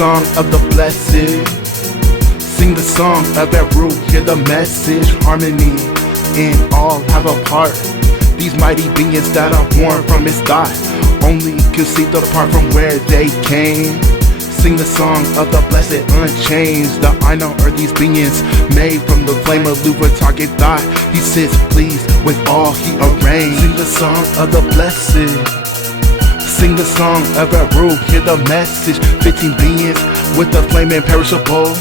song of the blessed. Sing the song of Eru, hear the message. Harmony in all have a part. These mighty beings that are born from his thought only conceived apart from where they came. Sing the song of the blessed unchanged. The Ainur are these beings made from the flame of Luthien target thought. He sits pleased with all he arranged. Sing the song of the blessed. Sing the song of Eru, hear the message. 15 beings with the flame imperishable.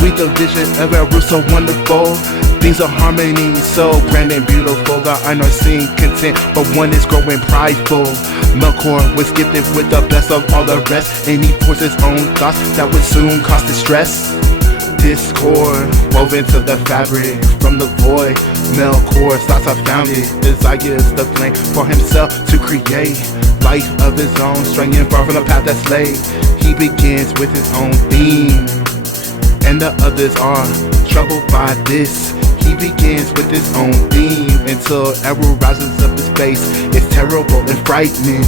With the vision of Eru so wonderful. Things of harmony so grand and beautiful. The Ainur seem content, but one is growing prideful. Melkor was gifted with the best of all the rest, and he pours his own thoughts that would soon cause distress. Discord woven to the fabric from the void. Melkor's thoughts are founded. Desires the flame for himself to create life of his own, straying far from the path that's laid. He begins with his own theme, and the others are troubled by this. He begins with his own theme until Eru rises up his face. It's terrible and frightening.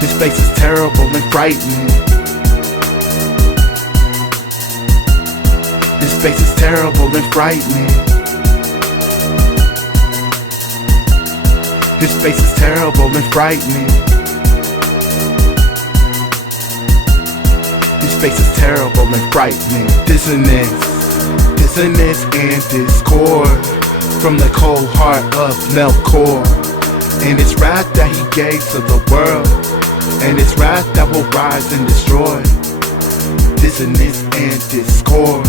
His face is terrible and frightening. His face is terrible and frightening. His face is terrible and frightening. His face is terrible and frightening. Dissonance and discord from the cold heart of Melkor, and it's wrath that he gave to the world, and it's wrath that will rise and destroy. Dissonance and discord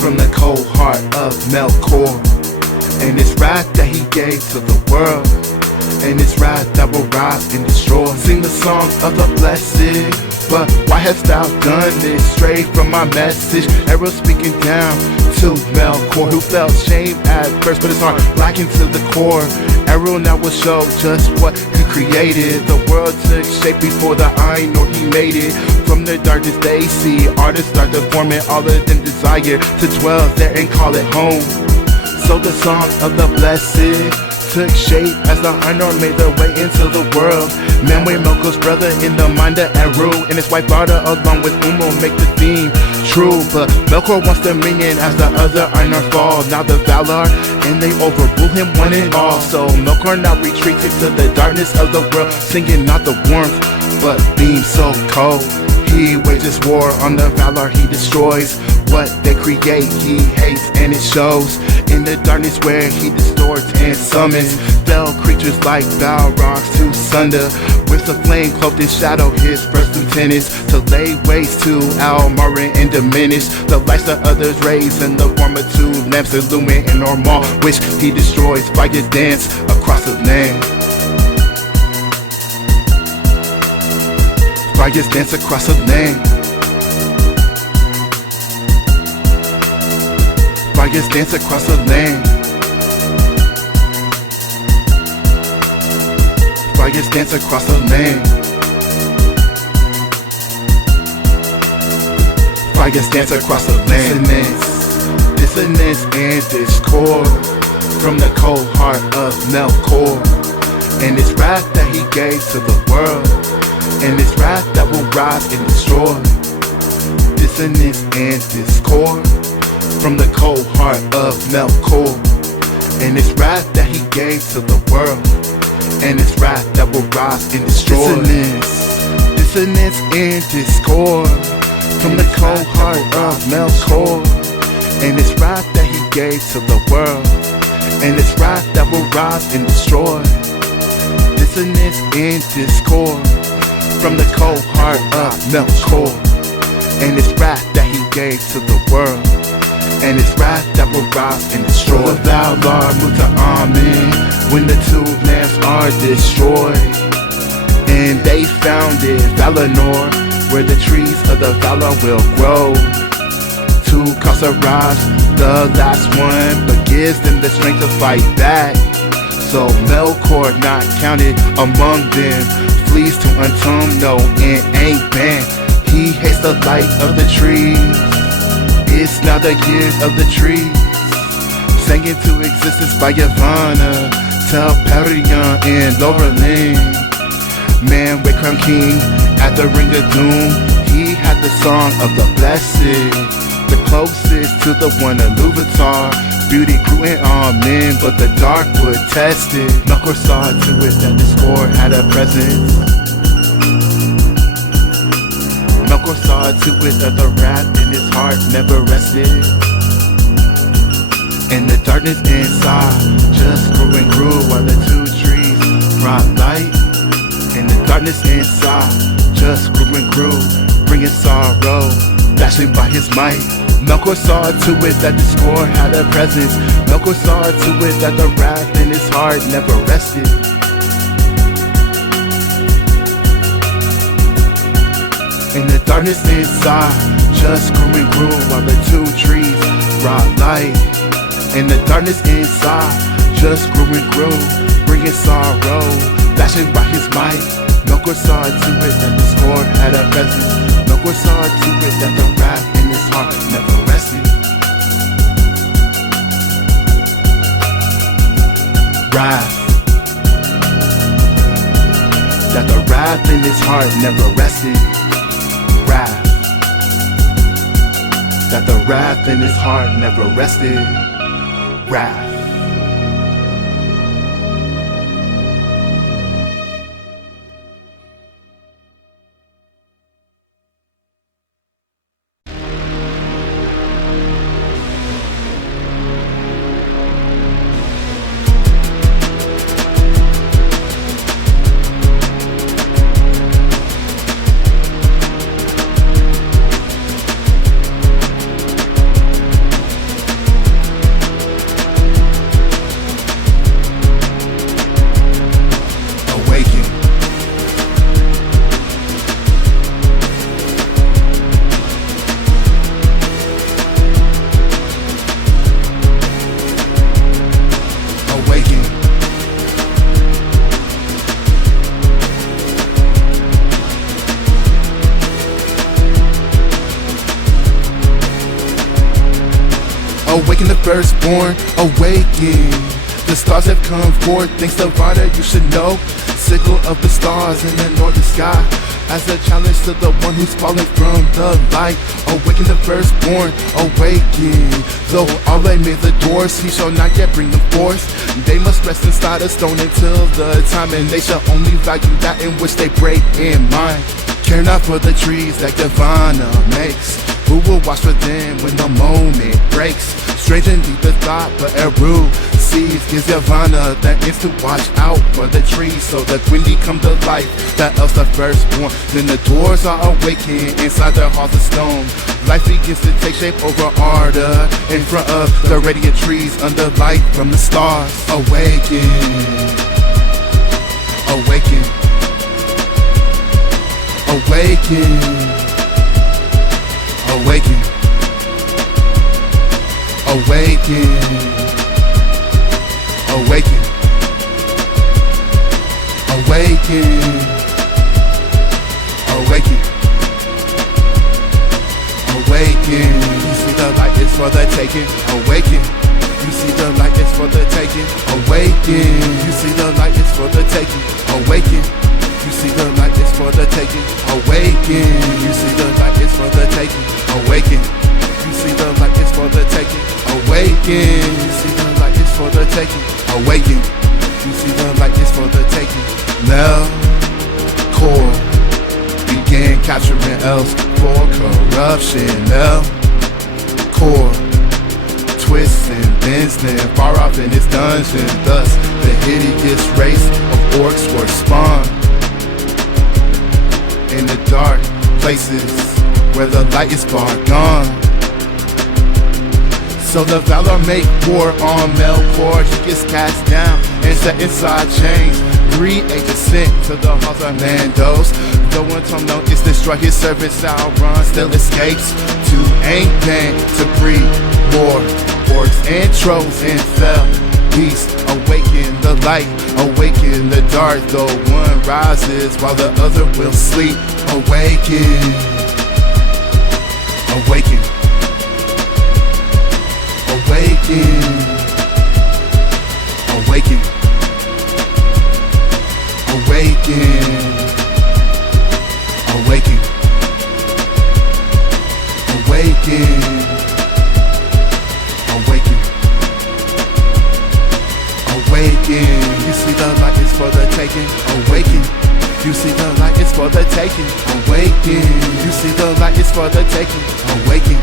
from the cold heart of Melkor, and it's wrath that he gave to the world, and it's wrath that will rise and destroy. Sing the song of the blessed. But why hast thou done this? Strayed from my message. Eru speaking down to Melkor, who felt shame at first, but his heart blackened to the core. Eru now will show just what he created. The world took shape before the Ainur he made it. From the darkness they see artists start to form it. All of them desire to dwell there and call it home. So the song of the blessed took shape as the Ainur made their way into the world. Manwë, Melkor's brother in the mind of Eru, and his wife Arda along with Unnumbered make the theme true. But Melkor wants dominion as the other Ainur fall. Now the Valar, and they overrule him one and all. So Melkor now retreats into the darkness of the world, singing not the warmth, but being so cold. He wages war on the Valar, he destroys what they create, he hates, and it shows in the darkness where he distorts and summons fell creatures like Balrogs to sunder. With the flame cloaked in shadow, his first intent is to lay waste to Almarin and diminish the lights that others raise in the form of two lamps illumine in Normal, which he destroys by your dance across the land. Fires dance across the land. Fires dance across the land. Fires dance across the land. Fires dance across the land. Dissonance and discord from the cold heart of Melkor, and it's wrath that he gave to the world, and it's wrath that will rise and destroy. Dissonance and discord from the cold heart of Melkor, and it's wrath that he gave to the world, and it's wrath that will rise and destroy. Dissonance and discord from the cold heart of Melkor, and it's wrath that he gave to the world, and it's wrath that will rise and destroy. Dissonance and discord from the cold heart of Melkor, and it's wrath that he gave to the world, and it's wrath that will rise and destroy. The Valar move to Amen when the two lamps are destroyed, and they founded Valinor, where the trees of the Valar will grow. To Khazar-Raz, the last one, but gives them the strength to fight back. So Melkor, not counted among them, flees to Untum, no, and ain't banned. He hates the light of the trees. It's now the years of the trees, sang into existence by Yavanna, Peril and Lorelin. Man with Crown King at the Ring of Doom. He had the song of the blessed, the closest to the one of LOTR. Beauty grew in all men, but the dark would test it. Melkor saw to it that the score had a presence. Melkor saw to it that the wrath in his heart never rested. And the darkness inside just grew and grew while the two trees brought light. And the darkness inside just grew and grew, bringing sorrow, flashing by his might. Melkor saw to it that the score had a presence. Melkor saw to it that the wrath in his heart never rested. And the darkness inside just grew and grew while the two trees brought light. And the darkness inside just grew and grew, bringing sorrow, flashing by his might. Melkor saw to it that the score had a presence. Melkor saw to it that the wrath in his heart never rested. Wrath. That the wrath in his heart never rested. Wrath. That the wrath in his heart never rested. Wrath. Awaken the firstborn, awaken. The stars have come forth, thanks to Arda, you should know. Sickle of the stars in the northern sky, as a challenge to the one who's fallen from the light. Awaken the firstborn, awaken. Though all they made the Dwarves, he shall not yet bring them forth. They must rest inside a stone until the time, and they shall only value that in which they break in mind. Care not for the trees that Divana makes. Who will watch for them when the moment breaks? Strange indeed the thought, but Eru sees gives Yavanna that is to watch out for the trees, so that when they come to life, that Elves the firstborn. Then the Dwarves are awakened inside their halls of stone. Life begins to take shape over Arda, in front of the radiant trees under light from the stars. Awaken, awaken, awaken. Awaken, awaken, awaken, awaken, awaken, awaken. You see the light is for the taking. Awaken. You see the light is for the taking. Awaken. You see the light is for the taking. Awaken. You see the light is for the taking. Awaken. You see the light is for the taking. Awaken. You see the light is for the taking. Awaken. You see the light is for the taking. Awaken. You see the light is for the taking. Melkor began capturing elves for corruption. Melkor twists and bends them far off in his dungeon. Thus the hideous race of orcs were spawned in the dark places where the light is far gone. So the Valar make war on Melkor. He gets cast down and set inside chains. 3 agents sent to the halls of Mandos. No one told no it's destroy his servants. Sauron still escapes to Awaken to breed war, orcs and trolls and fell beast. Awaken the light, awaken the dark. Though one rises while the other will sleep. Awaken, awaken, awaken, awaken, awaken. Awaken. Awaken. Awaken. You see the light is for the taking. Awaken. You see the light is for the taking. Awaken. You see the light is for the taking. Awaken.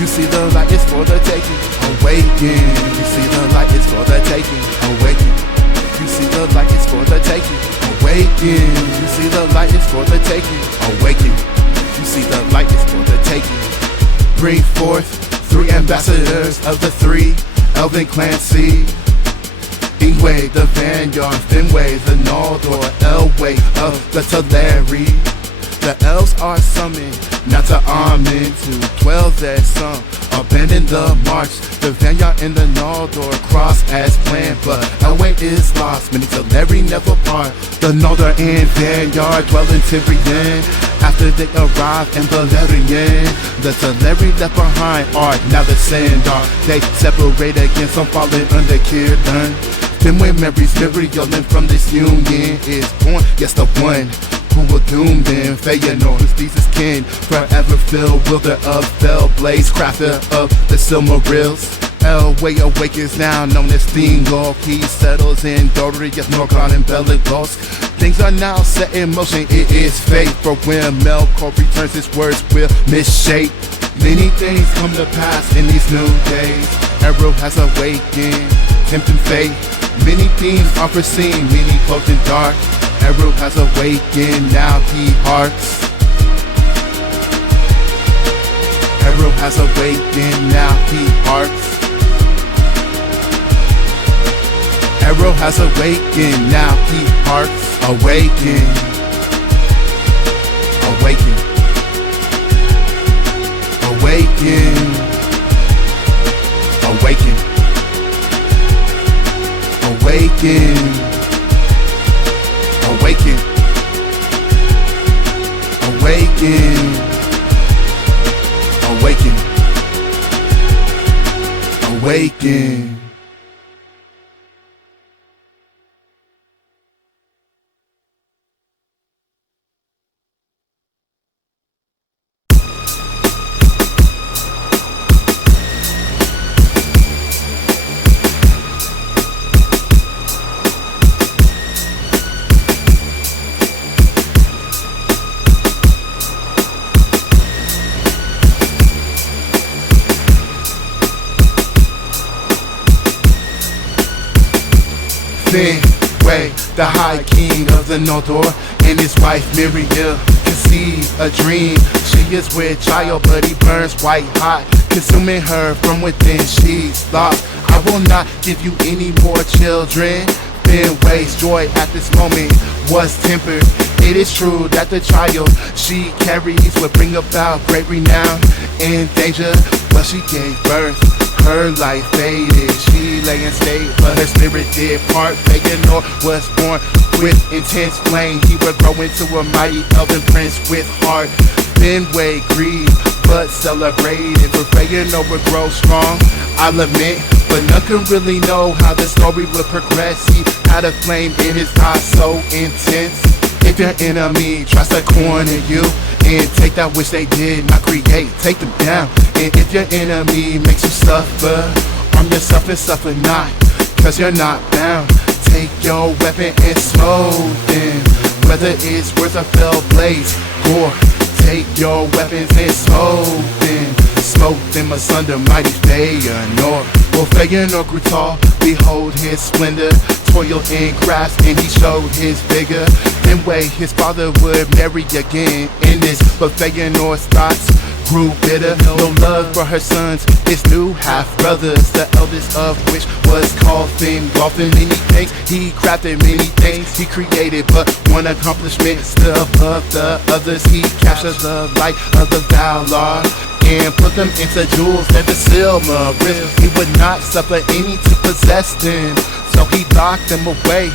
You see the light is for the taking. Awaken. You see the light is for the taking. Awaken. You see the light is for the taking. Awaken. You see the light is for the taking. Awaken. You see the light is for the taking. Bring forth 3 ambassadors of the 3 elven clan seed. Ingwe, the Vanguard, Finway, the Noldor, Elway of the Teleri. The elves are summoned, not to arm into 12 that some abandon the march. The Vanguard and the Noldor cross as planned, but Elway is lost, many Teleri never part. The Noldor and Vanguard dwell in Turin after they arrive in Valerian. The Teleri left behind are now the Sindar. They separate again, some falling under Kirdun. Then when Mary's Mirielin from this union is born, yes, the one who will doom them. Feanor, whose thesis kin, forever filled, wielder of fell blades, crafter of the Silmarils. Elway awakens, now known as Thingol. He settles in Dory, yes, Norgard and Belagos. Things are now set in motion, it is fate. For when Melkor returns, his words will misshape. Many things come to pass in these new days. Errol has awakened, tempting fate. Many themes are foreseen, many cloaked in dark. Errol has awakened, now he harks. Errol has awakened, now he harks. Errol has awakened, now he harks. Awaken. Awaken. Awaken. Awaken. Awaken. Awaken. Awaken. Awaken. Awaken. Finway, the High King of the Noldor, and his wife Miriel conceive a dream. She is with child, but he burns white hot, consuming her from within. She's lost. I will not give you any more children. Finway's joy at this moment was tempered. It is true that the child she carries would bring about great renown and danger, but she gave birth. Her life faded, she lay in state, but her spirit did part. Feanor was born with intense flame. He would grow into a mighty elven prince with heart. Finway grieved, but celebrated. For Feanor would grow strong, I lament, but none can really know how the story would progress. He had a flame in his eyes so intense. If your enemy tries to corner you and take that which they did not create, take them down. And if your enemy makes you suffer, arm yourself and suffer not, cause you're not bound. Take your weapon and smote them, whether it's worth a fell blaze or take your weapons and smote them asunder, mighty Feanor. Well, Feanor grew tall, behold his splendor, toil and grasp, and he showed his vigor. Finway, his father would marry again in this, but Feanor's thoughts grew bitter. No love for her sons, his new half-brothers, the eldest of which was called Thingol. Many things he crafted, many things he created, but one accomplishment stood above the others. He captured the light of the LOTR and put them into jewels and the Silmarillion. He would not suffer any to possess them, so he locked them away,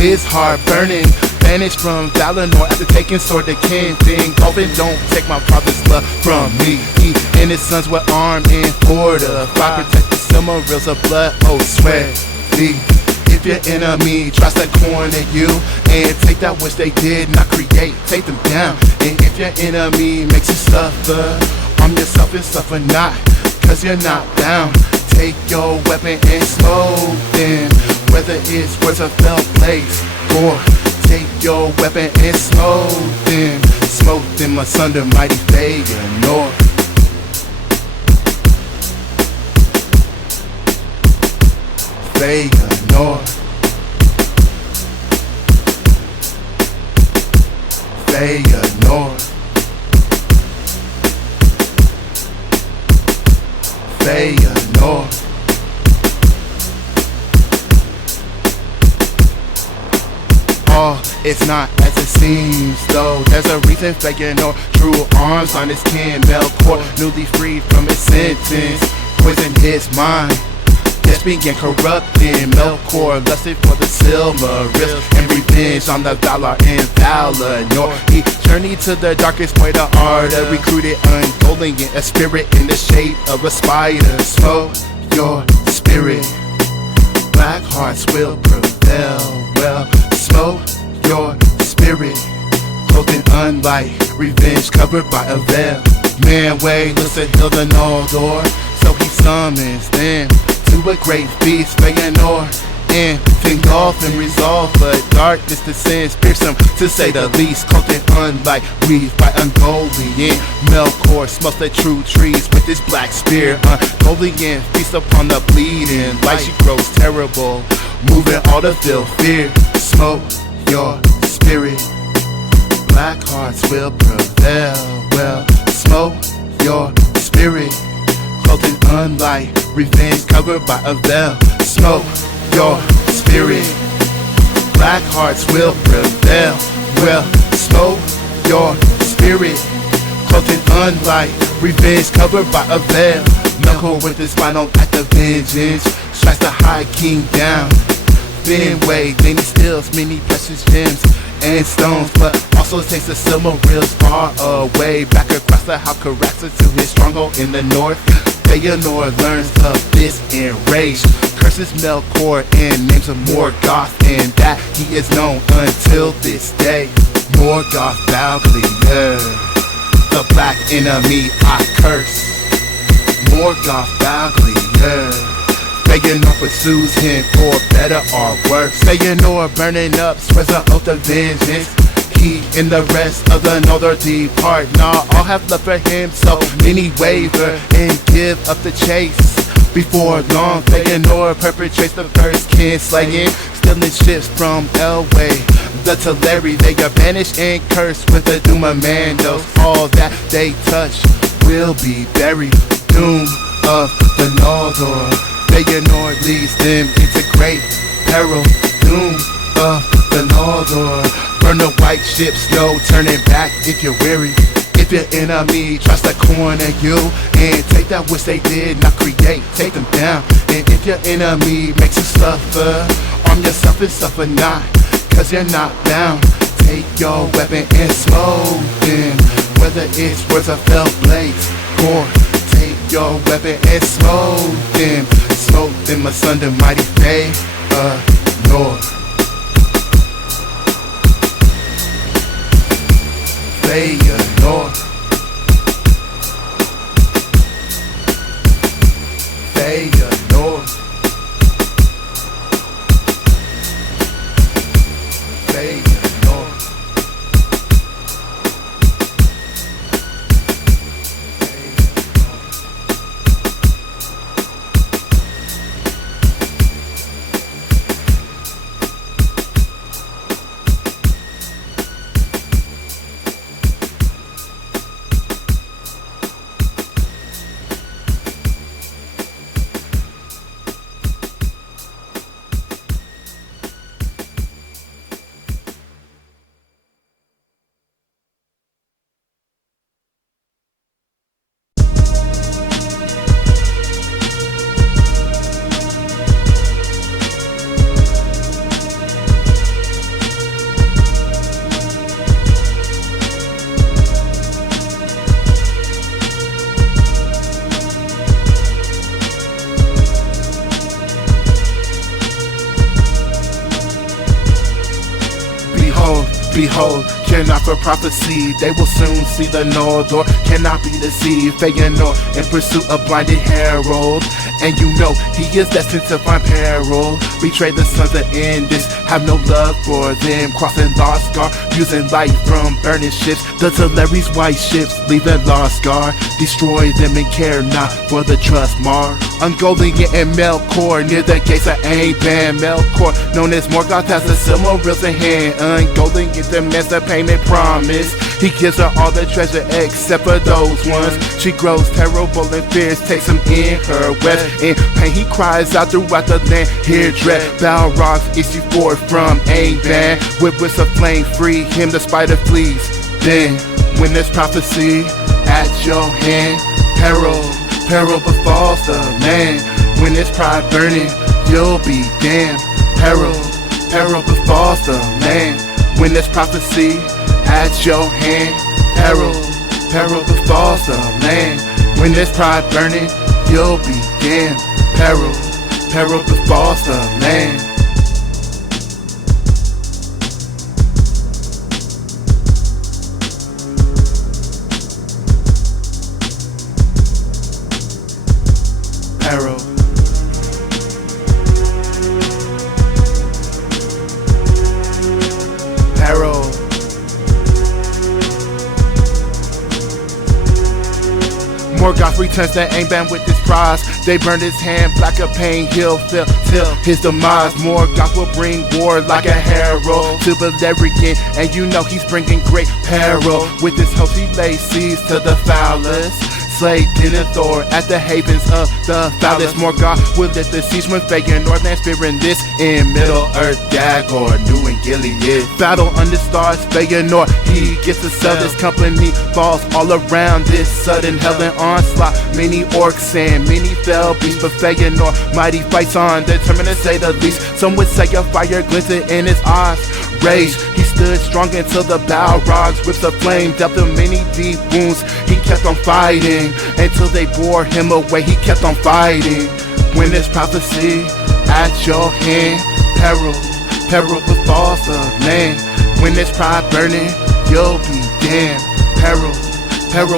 his heart burning. Vanished from Valinor after taking sword to kin. Thingol, don't take my father's love from me. He and his sons were armed and fortified, protect the Silmarils of blood, oh swear thee. If your enemy tries to corner you and take that which they did not create, take them down. And if your enemy makes you suffer, Arm yourself and suffer not, cause you're not down. Take your weapon and smote them, whether it's words of fell place or take your weapon and smote them asunder, mighty Feanor. Feanor. Feanor. Feanor. Oh, it's not as it seems, though. There's a reason Feanor drew arms on his kin. Melkor, newly freed from his sentence, poisoned his mind. Just began corrupting. Melkor lusted for the Silmaril and revenge on the Valar and Valinor. He journeyed to the darkest point of Arda, recruited Ungoliant, a spirit in the shape of a spider. Smote your spirit, black hearts will prevail. Well, smote your spirit, clothed in unlight, revenge covered by a veil. Manwë looks to heal the Noldor, so he summons them to a great feast. Feanor and Thingol and resolve, but darkness descends, fearsome to say the least. Cloaked in unlight, weaved by Ungoliant. Melkor smokes the true trees with his black spear. Ungoliant feasts upon the bleeding light. She grows terrible, moving all to feel fear. Smote your spirit, black hearts will prevail. Well, smote your spirit, clothed in unlight, revenge covered by a veil. Smote your spirit, black hearts will prevail. Well, smote your spirit, clothed in unlight, revenge covered by a veil. Melkor with his final act of vengeance strikes the High King down. Manwë, then he steals many precious gems and stones, but also takes the Silmarils far away, back across the Algareb to his stronghold in the north. Feanor learns of this enraged, curses Melkor and names him Morgoth, and that he is known until this day. Morgoth Valglier, the black enemy I curse. Morgoth Valglier. Feanor pursues him for better or worse. Feanor burning up, swears an oath of vengeance. He and the rest of the Noldor depart. Nah, all have love for him, so many waver and give up the chase. Before long, Feanor perpetrates the first kinslaying, stealing ships from Elwë. The Teleri, they are banished and cursed with the doom of Mandos. All that they touch will be buried. Doom of the Noldor. Feanor leads them into great peril. Doom of the Noldor. Burn the white ships, no turning back if you're weary. If your enemy tries to corner you and take that which they did not create, take them down. And if your enemy makes you suffer, arm yourself and suffer not, cause you're not bound. Take your weapon and smote them, whether it's words of fell blades or take your weapon and smote them asunder, mighty Feanor. Feanor. Feanor. Feanor. Behold, Fear not for prophecy, they will soon see the Noldor cannot be deceived. Feanor in pursuit of blinded herald, and you know he is destined to find peril. Betray the sons of Endis, have no love for them. Crossing lost scar, using light from burning ships. The Teleri's white ships, leaving lost scar. Destroy them and care not for the trust mar. Ungoliant and Melkor, near the gates of Awaken. Melkor, known as Morgoth, has the Silmarils in hand. Ungoliant demands the payment promise. He gives her all the treasure except for those ones. She grows terrible and fierce, takes him in her webs. In pain he cries out throughout the land, hear dread. Balrogs issue forth from Awaken. With whips of flame, free him, the spider flees. Then, when there's prophecy at your hand, peril befalls the man. When there's pride burning, you'll be damned. Peril befalls the man. When there's prophecy at your hand, peril befalls the man. When there's pride burning, you'll be damned. Peril befalls the man. Peril. Peril. Morgoth returns to Awaken with his prize. They burn his hand, black of pain, he'll feel till his demise. Morgoth will bring war like a herald to Beleriand, and you know he's bringing great peril. With his host he lays siege to the foulest. Slay Denethor at the havens of the foulest. Morgoth will lift the siege when Feanor lands fearing this in Middle Earth. Dagor, New and Gilead battle under stars. Feanor, he gets to sell this company. Falls all around this sudden hell and onslaught. Many orcs and many fell beasts, but Feanor mighty fights on, determined to say the least. Some would say a fire glinted in his eyes. Rage, he stood strong until the Balrogs whips of flame dealt him many deep wounds. He kept on fighting until they bore him away. He kept on fighting. When there's prophecy at your hand, peril befalls the man. When there's pride burning, you'll be damned. Peril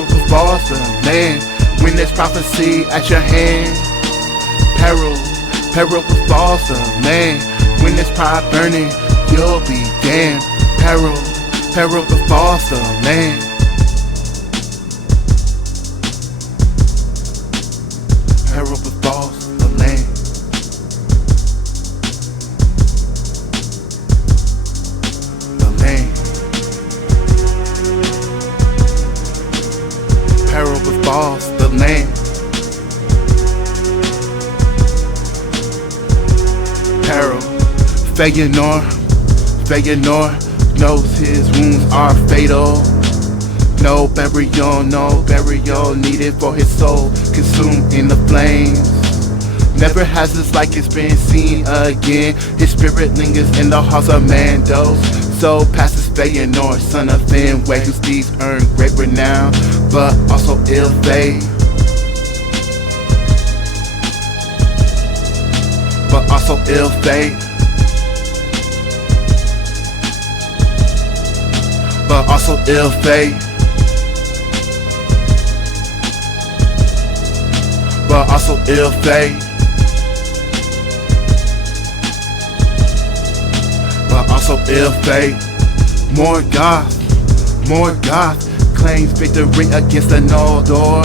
befalls the man. When there's prophecy at your hand, peril befalls the man. When there's pride burning, you'll be damned. Peril befalls the man. Peril befalls the land. The land. Peril befalls the land. Peril. Feanor knows his wounds are fatal. No burial needed for his soul, consumed in the flames. Never has his likeness been seen again. His spirit lingers in the halls of Mandos. So passes Feanor, son of Finwë, whose deeds earn great renown, but also ill fate. But also ill fate. But also ill fate. But also ill fate. But also ill fate. Morgoth claims victory against the Noldor.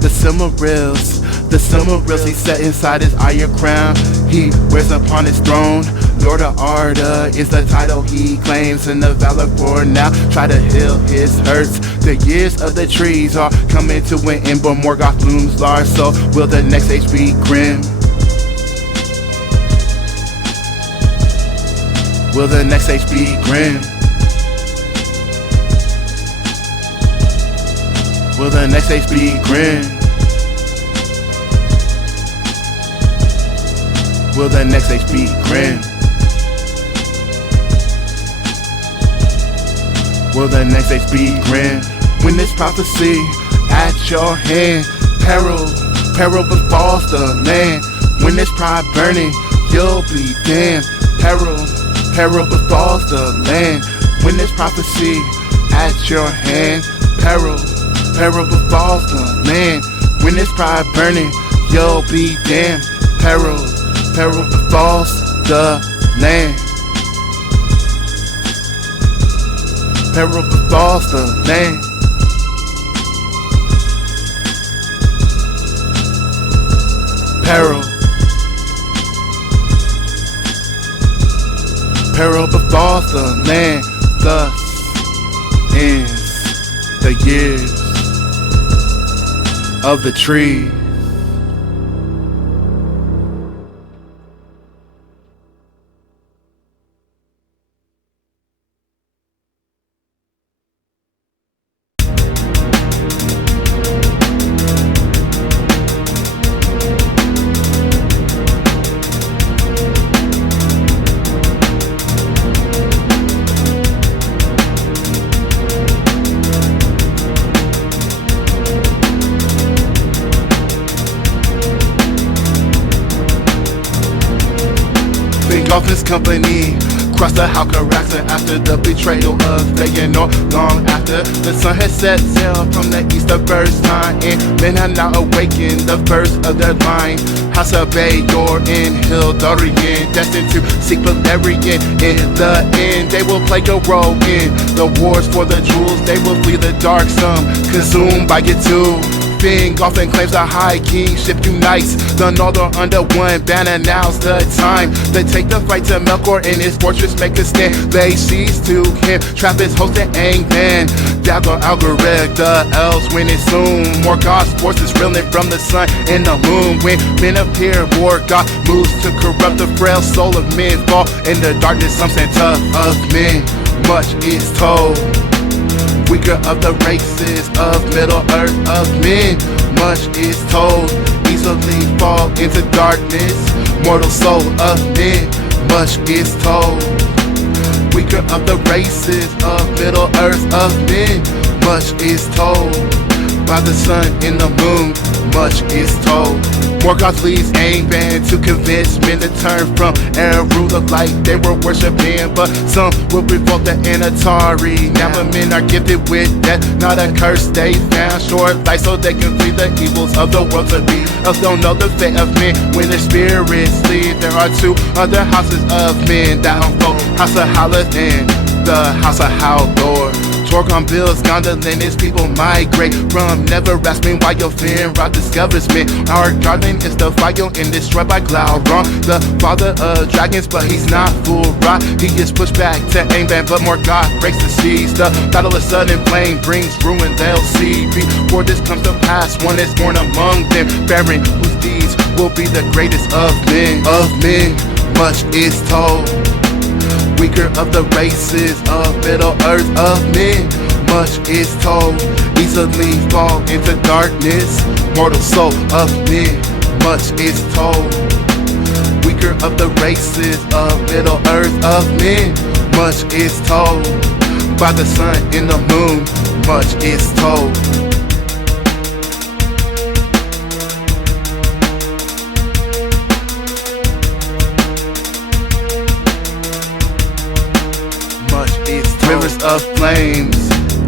The Silmarils he set inside his iron crown. He wears upon his throne. Lord of Arda is the title he claims, and the valor for now try to heal his hurts. The years of the trees are coming to an end, but Morgoth looms large, so will the next age be grim? Will the next age be grim? Will the next age be grim? Will the next age be grim? Will the next age be grim? When this prophecy at your hand, peril befalls the man. When this pride burning, you'll be damned. Peril befalls the land. When this prophecy at your hand. Peril, peril befalls the land. When it's pride burning, you'll be damned. Peril, peril befalls the land. Peril befalls the land. Peril, peril befalls the land. Thus ends the years of the tree. Dolphins company crossed the Algareb after the betrayal of Feanor. Long after the sun had set sail from the east the first time, and men had now awakened the first of their line. House of Dagor and Hildarian, destined to seek Valerian. In the end, they will play a role in the wars for the jewels. They will flee the dark, some consumed by it too. Often claims the high kingship unites the Noldor under one banner. Now's the time to take the fight to Melkor in his fortress, make a stand. They seize to him, trap his host at Angman. Dagor, Algareb, the Elves winning soon. More God's forces reeling from the sun and the moon. When men appear, more God moves to corrupt the frail soul of men. Fall in the darkness, some stand tough of men. Much is told. Weaker of the races of Middle Earth of men. Much is told, easily fall into darkness. Mortal soul of men. Much is told. Weaker of the races of Middle Earth of men. Much is told. By the sun and the moon, much is told. Morgoth leads Ainur to convince men to turn from and rule the light they were worshiping. But some will revolt the Anatari. Now the men are gifted with death, not a curse. They found short life so they can flee the evils of the world to be. Else don't know the fate of men when their spirits leave. There are two other houses of men that unfold: House of Halath and the House of Haldor. Torgon builds Gondolin, his people migrate from never asking why your Feanor discovers me. Our garden is the fire and destroyed by Glaurung, the father of dragons, but he's not full rot. He is pushed back to Ainur, but more God breaks the seas. The battle of sudden flame brings ruin, they'll see. Before this comes to pass, one is born among them, Beren, whose deeds will be the greatest of men. Of men, much is told. Weaker of the races of Middle Earth of men. Much is told, easily fall into darkness. Mortal soul of men. Much is told. Weaker of the races of Middle Earth of men. Much is told. By the sun and the moon, much is told. Rivers of flames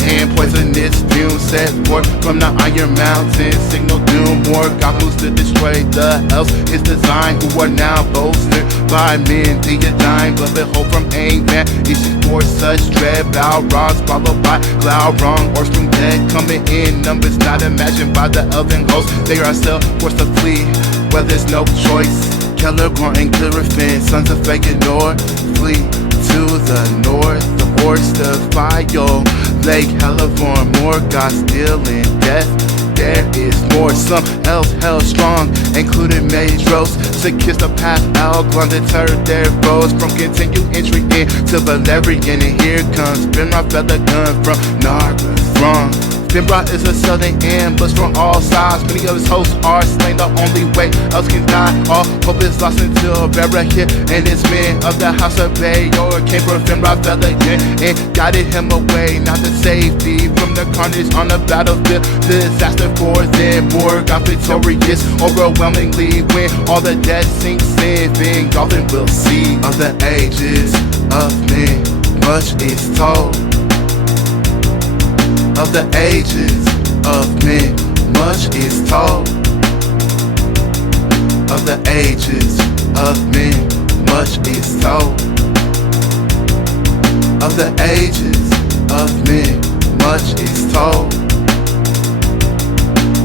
and poisonous fumes set forth from the Iron Mountain. Signal doom, more God moves to destroy the Elves. His design, who are now bolstered by men. The dying, but behold from Ainur issues for such dread. Balrogs followed by Glaurung, or from dead coming in numbers not imagined by the elven host. They are still forced to flee, where there's no choice. Celeborn and Glorifin, sons of Feanor, flee to the north. The horse, the fire, Lake Hellborn, more God still in death. There is more. Some elves held strong, including Maedhros, to kiss the path. Algareb deterred their foes from continued entry into Valerian. And here comes Feanor, feather gun from Nauglamir. Feanor is a sudden ambush from all sides. Many of his hosts are slain. The only way else can die. All hope is lost until Barahir and his men of the House of Barahir came from Feanor Valerian and guided him away. Not to safety from the carnage on the battlefield. Disaster for them. More got victorious overwhelmingly when all the dead sinks in. Then Dolphin will see of the ages of men. Much is told. of the ages of men, much is told. Of the ages of men, much is told. Of the ages of men, much is told.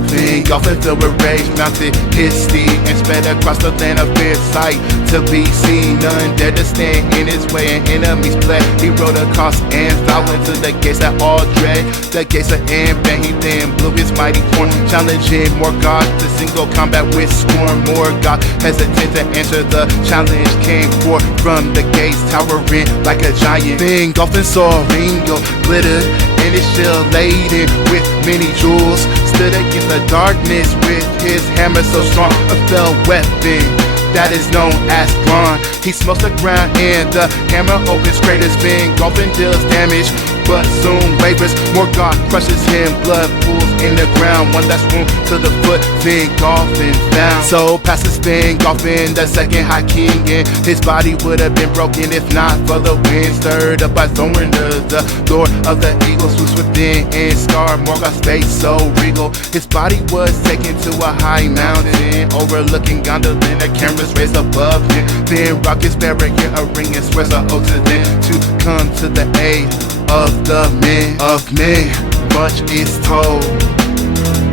King often filled with rage, mounted his steed and sped across the land of fierce sight to be seen. None dared to stand in his way, and enemies fled. He rode across and fell into the gates that all dread, the gates of Amban. He then blew his mighty horn, challenging more gods to single combat with scorn. More gods hesitant to answer the challenge came forth from the gates, towering like a giant. Then often saw Ringo glittered and his shield laden with many jewels, stood against the darkness with his hammer so strong, a fell weapon that is known as bronze. He smokes the ground and the hammer opens craters, Fingolfin deals damage but soon wavers. Morgoth crushes him, blood pools in the ground, one last wound to the foot, Fingolfin found. So passes Fingolfin, the second high king, and his body would have been broken if not for the wind stirred up by Thorin, the lord of the eagles, who's within and scarred Morgoth's face so regal. His body was taken to a high mountain overlooking Gondolin. The cameras raised above him. Then rockets Barahir a ring and swears an oath to them to come to the aid of the men of men. Much is told.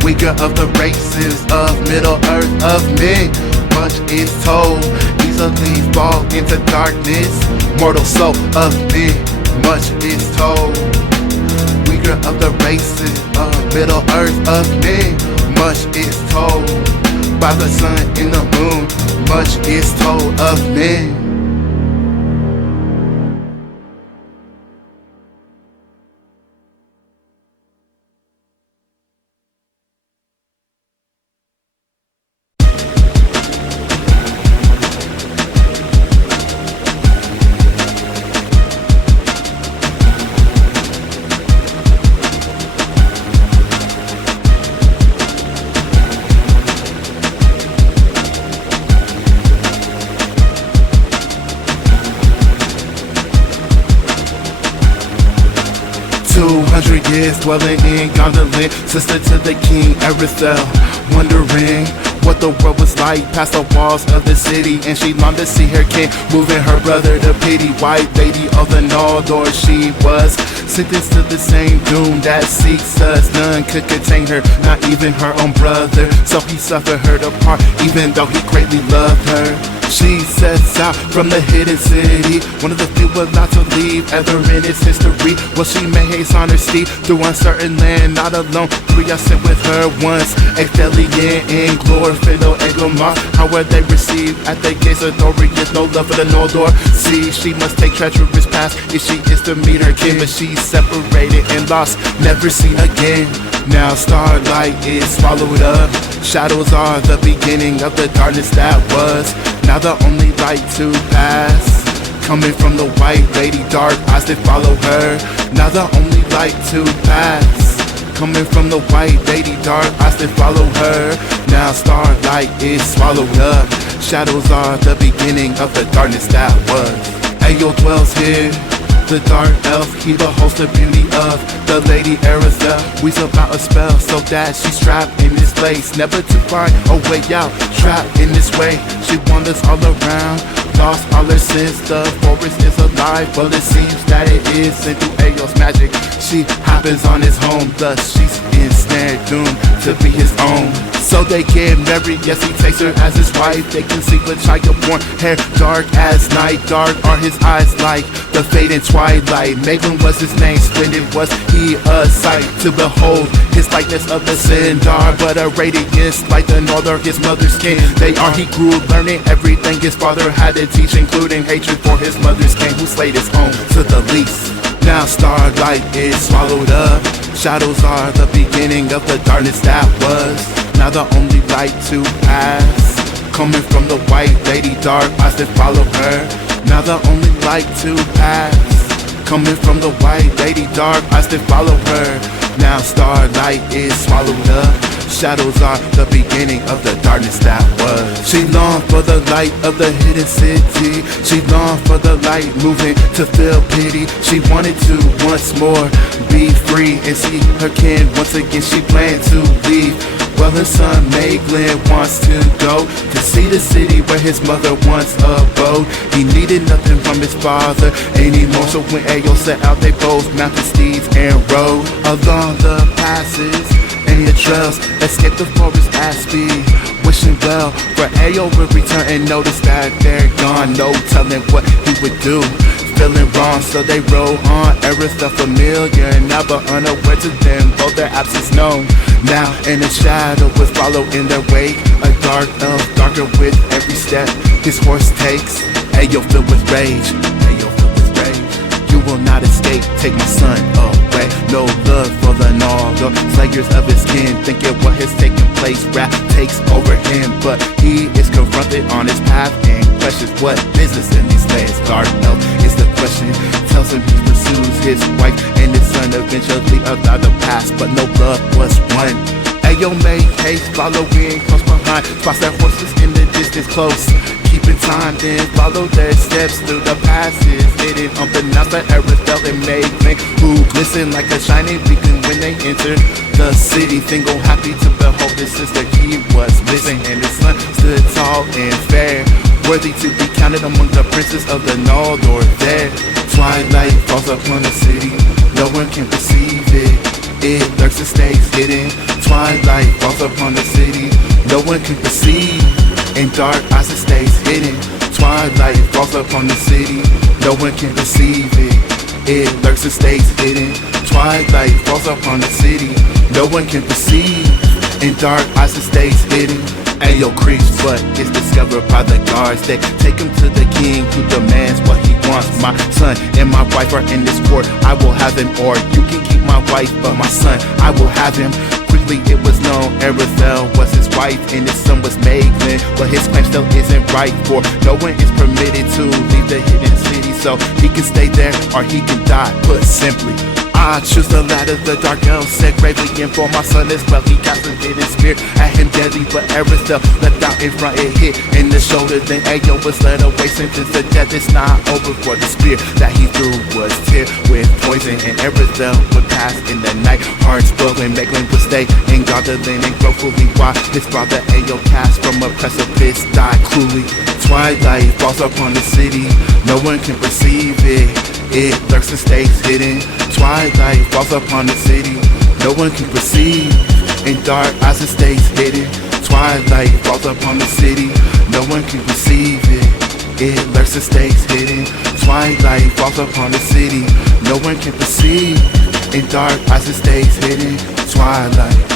Weaker of the races of Middle Earth of men. Much is told. Easily fall into darkness. Mortal soul of men. Much is told. Weaker of the races of Middle Earth of men. Much is told. By the sun and the moon, much is told of men. Years dwelling in Gondolin, sister to the king Aredehl, wondering what the world was like past the walls of the city, and she longed to see her king moving her brother to pity. White lady of the Noldor, she was sentenced to the same doom that seeks us. None could contain her, not even her own brother, so he suffered her to part even though he greatly loved her. She sets out from the hidden city, one of the few allowed to leave ever in its history. Well, she made haste on her steed through uncertain land, not alone. 3 are sent with her once, Aithelion and Glorfindel and Glamar. How were they received at the gates of Doriath? No love for the Noldor. See, she must take treacherous paths if she is to meet her kin, but she's separated and lost, never seen again. Now starlight is swallowed up. Shadows are the beginning of the darkness that was. Now the only light to pass, coming from the white lady, dark eyes that follow her. Now the only light to pass, coming from the white lady, dark eyes that follow her. Now starlight is swallowed up. Shadows are the beginning of the darkness that was. Ayo dwells here, the dark elf, he beholds the beauty of the lady Aredehl. Weaves about a spell so that she's trapped in this place, never to find a way out, trapped in this way. She wanders all around, lost all her sense. The forest is alive, well it seems that it is. And through Ayo's magic, she happens on his home, thus she's ensnared, doomed to be his own. So they get married, yes he takes her as his wife. They conceive a child born, hair dark as night. Dark are his eyes like the fading twilight. Meaglin was his name, splendid was he a sight to behold. His likeness of the Sindar, but a radiance like the Noldor, his mother's kin. They are, he grew learning everything his father had to teach, including hatred for his mother's king, who slayed his own to the least. Now starlight is swallowed up. Shadows are the beginning of the darkness that was. Now the only light to pass, coming from the white lady, dark eyes that follow her. Now the only light to pass, coming from the white lady, dark eyes that follow her. Now starlight is swallowed up. Shadows are the beginning of the darkness that was. She longed for the light of the hidden city. She longed for the light moving to feel pity. She wanted to once more be free and see her kin. Once again she planned to leave. Well, her son Meaglin wants to go to see the city where his mother once abode. He needed nothing from his father anymore, so when Ayo set out, they both mounted steeds and rode along the passes and the trails, escape the forest at speed, wishing well for Ayo would return and notice that they're gone. No telling what he would do, feeling wrong, so they rode on. Aredehl familiar, now but unaware to them, both their absence known. Now in the shadow would follow in their wake, a dark elf, darker with every step his horse takes. Ayo filled with rage, Ayo filled with rage. You will not escape, take my son away. No love for the Noldor, slayers of his kin, thinking what has taken place. Wrath takes over him, but he is confronted on his path and questions what business in these lands. Dark elf is the question, tells him he pursues his wife and his son, eventually allowed to pass, but no blood was won. Ayo made haste, following close behind, spots their horses in the distance close, keeping time, then follow their steps through the passes, hidden unbeknownst by Aredehl and Meaglin, who glisten like a shining beacon when they enter the city. Thingol happy to behold his sister, he was missing, and his son stood tall and fair, worthy to be counted among the princes of the Noldor there. Twilight falls upon the city, no one can perceive it. It lurks and stays hidden. Twilight falls upon the city, no one can perceive. In dark eyes it stays hidden. Twilight falls upon the city, no one can perceive it. It lurks and stays hidden. Twilight falls upon the city, no one can perceive. In dark eyes it stays hidden. Ayo creeps, but is discovered by the guards. They take him to the king, who demands what he wants. My son and my wife are in this court, I will have him, or you can keep my wife, but my son, I will have him. Quickly it was known Aredehl was his wife and his son was Meaglin, but his claim still isn't right, for no one is permitted to leave the hidden city, so he can stay there or he can die. Put simply, I choose the latter, the dark elf said gravely, and for my son as well. He cast a hidden spear at him deadly, but Aredehl leapt out in front, it hit in the shoulder. Then Ayo was led away, sentenced to death. It's not over, for the spear that he threw was tipped with poison, and Aredehl would pass in the night. Hearts broken, Meaglin would stay in Gardaland and grow fully, while his father Ayo cast from a precipice died cruelly. Twilight falls upon the city, no one can perceive it. It lurks and stays hidden. Twilight falls upon the city, no one can perceive. In dark eyes it stays hidden. Twilight falls upon the city, no one can perceive it. It lurks and stays hidden. Twilight falls upon the city, no one can perceive. In dark eyes it stays hidden. Twilight.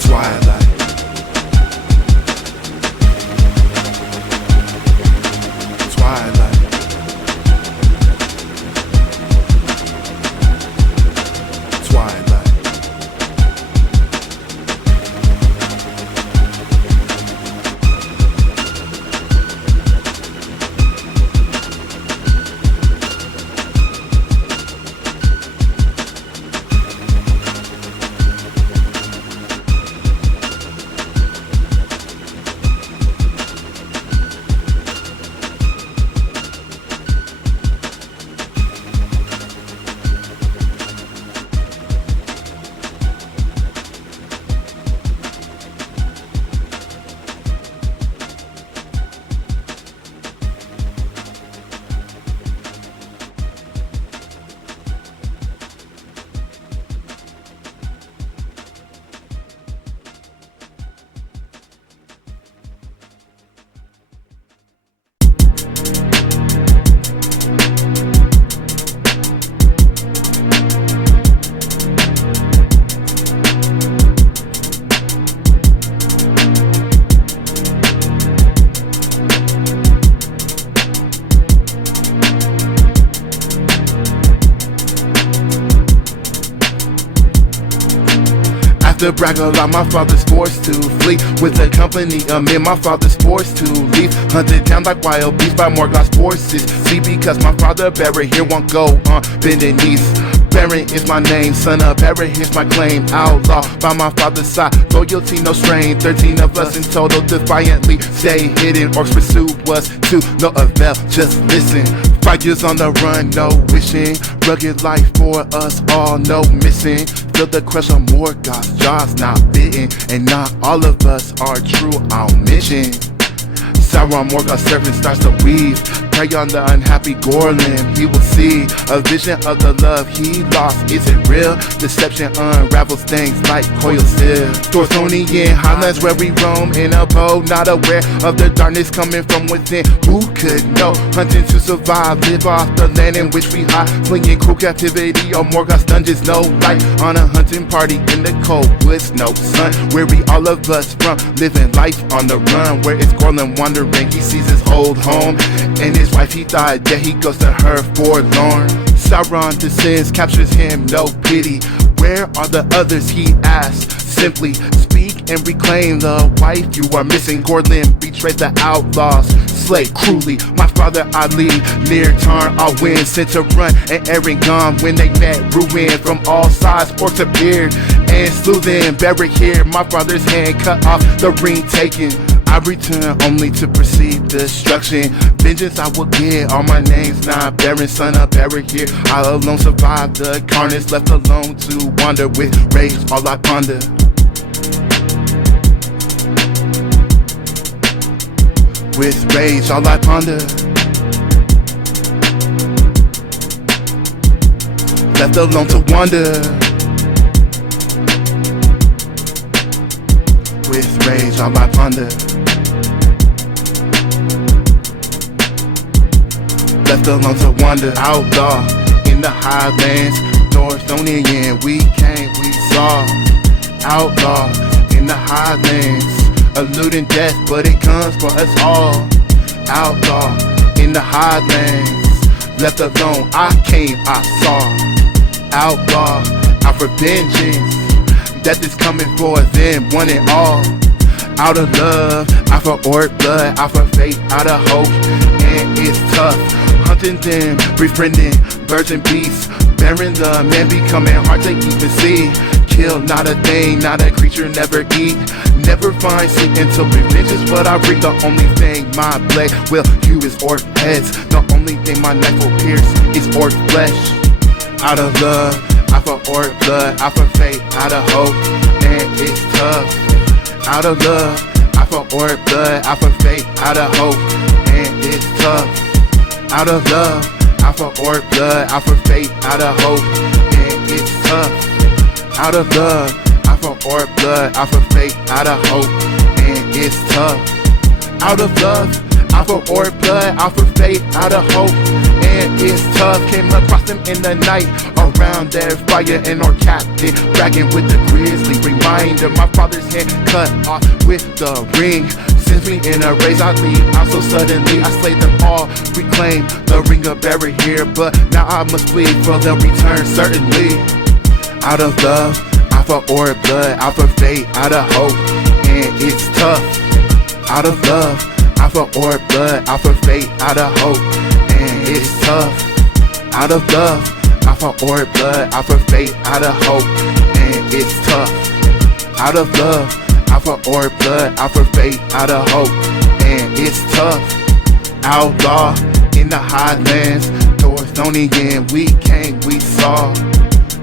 Twilight. The bragger like my father's forced to flee with a company of men. My father's forced to leave, hunted down like wild beasts by Morgoth's forces. See, because my father Barahir won't go on bending knees. Beren is my name, son of Beren, here's my claim. Outlaw by my father's side, loyalty no strain. 13 of us in total, defiantly stay hidden. Orcs pursuit was to no avail, just listen. 5 years on the run, no wishing. Rugged life for us all, no missing. Feel the crush on Morgoth's jaws not bitten, and not all of us are true on mission. Sauron Morgoth's servant starts to weave. Prey on the unhappy Gorlin, he will see a vision of the love he lost. Is it real? Deception unravels things like coil steel. Dorthonian highlands where we roam in a bow, not aware of the darkness coming from within. Who could know? Hunting to survive, live off the land in which we hide. Flinging cruel captivity on Morgoth's dungeons, no light. On a hunting party in the cold woods, no sun. Weary all of us from living life on the run. Where is Gorlin wandering? He sees his old home and his wife he died, there he goes to her forlorn. Sauron descends, captures him, no pity. Where are the others, he asks. Simply speak and reclaim the wife you are missing. Gorlin betrayed the outlaws, slay cruelly my father Ali. Near Tarn I'll win, sent to run and Eren gone. When they met, ruin from all sides, orcs appeared and slew them. Barahir, my father's hand cut off, the ring taken. I return only to perceive destruction. Vengeance I will get, all my name's not Beren, son of Barahir. I alone survived the carnage, left alone to wander. With rage all I ponder. With rage all I ponder. Left alone to wander. With rage all I ponder. Left alone to wander. Outlaw in the highlands, Dorthonian, we came, we saw. Outlaw in the highlands, eluding death, but it comes for us all. Outlaw in the highlands, left alone, I came, I saw. Outlaw, out for vengeance, death is coming for them, one and all. Out of love, out for orc blood, out for fate, out of hope, and it's tough. Hunting them, befriending birds and beasts. Beren the man becoming hard to even see. Kill not a thing, not a creature, never eat. Never find sleep until revenge is what I bring. The only thing my blade will hew is orc heads. The only thing my knife will pierce is orc flesh. Out of love, out for orc blood, out for fate, out of hope, and it's tough. Out of love, out for orc blood, out for fate, out of hope, and it's tough. Out of love, out for orc blood, out for fate, out of hope, and it's tough. Out of love, out for orc blood, out for fate, out of hope, and it's tough. Out of love, out for orc blood, out for fate, out of hope, and it's tough. Came across them in the night, around their fire, and our captain bragging with the grisly reminder. My father's hand cut off with the ring. Sends me in a race, I leave out so suddenly. I slay them all, reclaim the ring of Barahir, but now I must plead for their return, certainly. Out of love, out for orc blood, out for fate, out of hope, and it's tough. Out of love, out for orc blood, out for fate, out of hope, and it's tough. Out of love, out for orc blood, out for fate, out of hope, and it's tough. Out of love, out for orc blood, out for fate, out of hope, and it's tough. Outlaw in the highlands, Dorthonian, we came, we saw.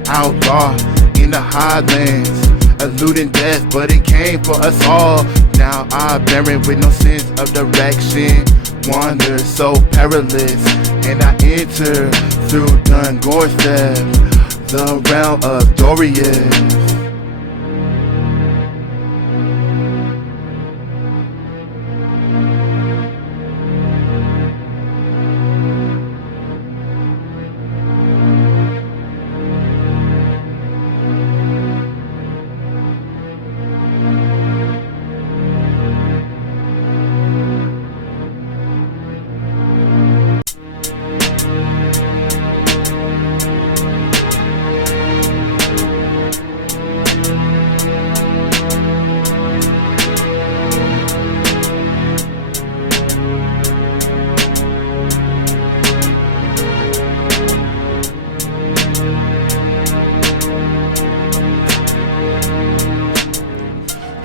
Outlaw in the highlands, eluding death, but it came for us all. Now I Beren with no sense of direction, wander so perilous, and I enter through Dungorthep, the realm of Doriath.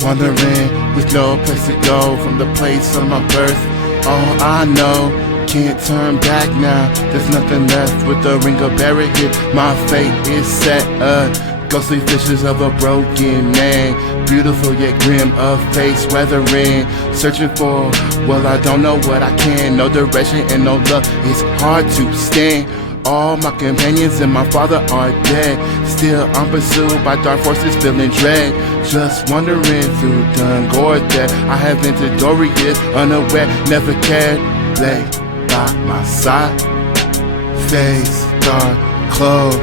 Wandering with no place to go from the place of my birth. All I know, can't turn back now. There's nothing left with the ring of Barahir. My fate is set. Ghostly visions of a broken man, beautiful yet grim of face weathering. Searching for, well, I don't know what I can. No direction and no love, it's hard to stand. All my companions and my father are dead. Still I'm pursued by dark forces, feeling dread. Just wandering through Dagor that I have been to Doriath, unaware, never cared. Lay by my side, face dark, clothes,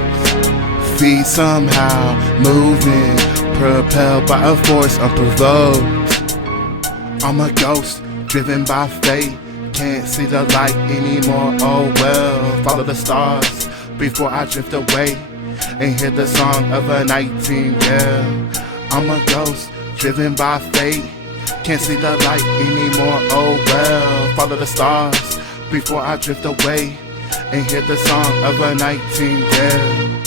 feet somehow moving, propelled by a force unprovoked. I'm a ghost, driven by fate. Can't see the light anymore, oh well. Follow the stars before I drift away and hear the song of a nightingale. I'm a ghost, driven by fate. Can't see the light anymore, oh well. Follow the stars before I drift away and hear the song of a nightingale.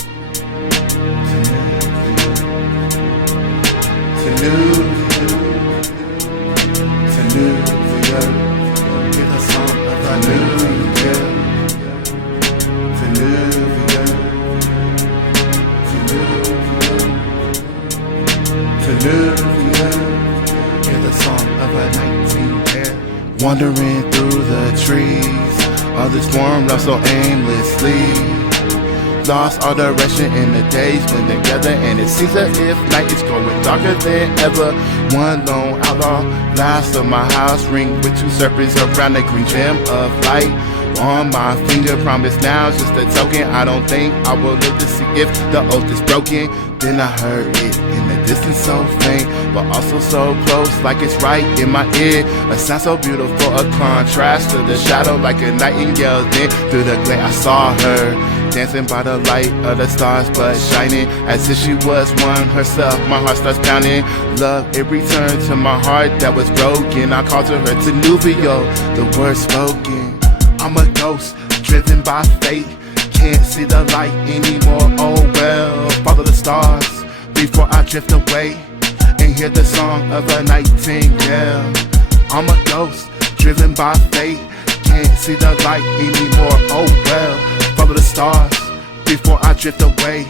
To new the earth, hear the song of a nightingale. To new the earth, hear the song of a nightingale. Wandering through the trees, all this warm love so aimlessly. Lost all direction in the days when together, and it seems as if night is growing darker than ever. One lone outlaw last of my house ring with two serpents around the green gem of light. On my finger, promise now, just a token. I don't think I will live to see if the oath is broken. Then I heard it in the distance, so faint, but also so close, like it's right in my ear. A sound so beautiful, a contrast to the shadow, like a nightingale. Then through the glare I saw her dancing by the light of the stars, but shining as if she was one herself. My heart starts pounding. Love, it returned to my heart that was broken. I called to her to Nuvio, the word spoken. I'm a ghost, driven by fate. Can't see the light anymore, oh well. Follow the stars before I drift away and hear the song of a nightingale. I'm a ghost, driven by fate. Can't see the light anymore, oh well. Follow the stars before I drift away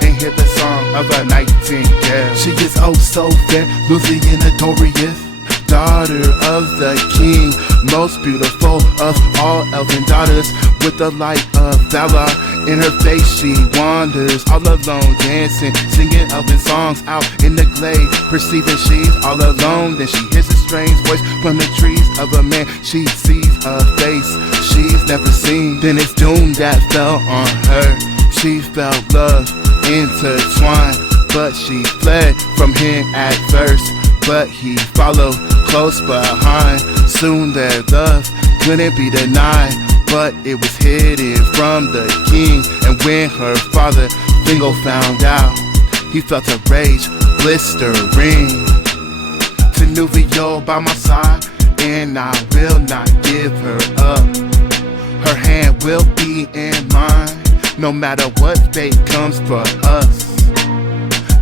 and hear the song of a nightingale. She is oh so fair, Luthien Doriath, daughter of the king, most beautiful of all elven daughters. With the light of valor in her face she wanders, all alone dancing, singing elven songs out in the glade. Perceiving she's all alone, then she hears a strange voice from the trees of a man. She sees a face she's never seen, then it's doom that fell on her. She felt love intertwined, but she fled from him at first, but he followed close behind. Soon their love couldn't be denied, but it was hidden from the king. And when her father Thingol found out, he felt a rage blistering. To Nuvio by my side, and I will not give her up. Her hand will be in mine, no matter what fate comes for us.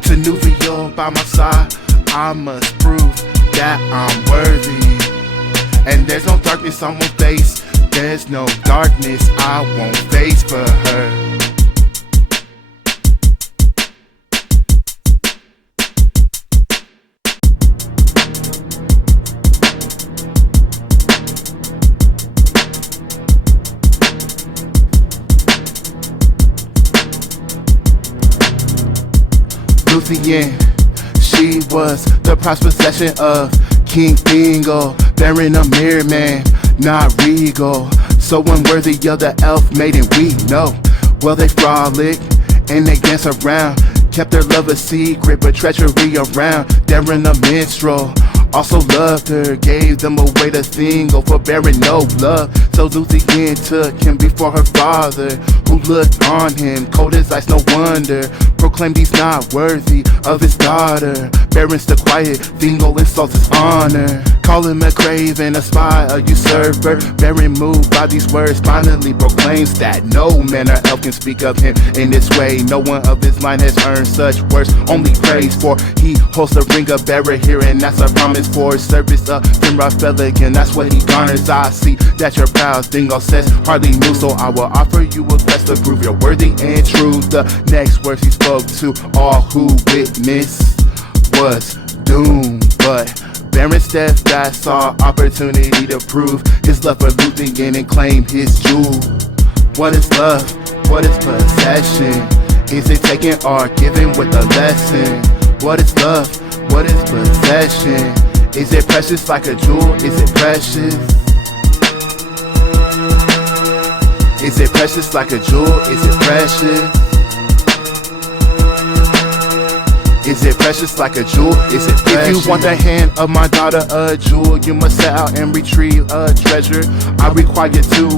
To Nuvio by my side, I must prove that I'm worthy. And there's no darkness I won't face, there's no darkness I won't face for her. Luthien, she was the prized possession of King Thingol, Beren a mere man, not regal, so unworthy of the elf maiden we know. Well, they frolic and they dance around, kept their love a secret but treachery around. Beren a minstrel also loved her, gave them away to Thingol for Beren no love. So Luthien took him before her father, who looked on him cold as ice, no wonder. Proclaimed he's not worthy of his daughter. Beren's still quiet, Thingol insults his honor. Call him a craven, a spy, a usurper. Beren, moved by these words, finally proclaims that no man or elf can speak of him in this way. No one of his line has earned such words, only praise. For he holds the ring of Barahir, and that's a promise for his service of Finrod Felican. That's what he garners. I see that you're proud, Thingol says, hardly new, so I will offer you a quest to prove you're worthy and true. The next words he spoke to all who witnessed was doom, but Beren's steadfast saw opportunity to prove his love for Luthien and claim his jewel. What is love? What is possession? Is it taken or given with a lesson? What is love? What is possession? Is it precious like a jewel? Is it precious? Is it precious like a jewel? Is it precious? Is it precious like a jewel? Is it precious? If you want the hand of my daughter, a jewel, you must set out and retrieve a treasure. I require you to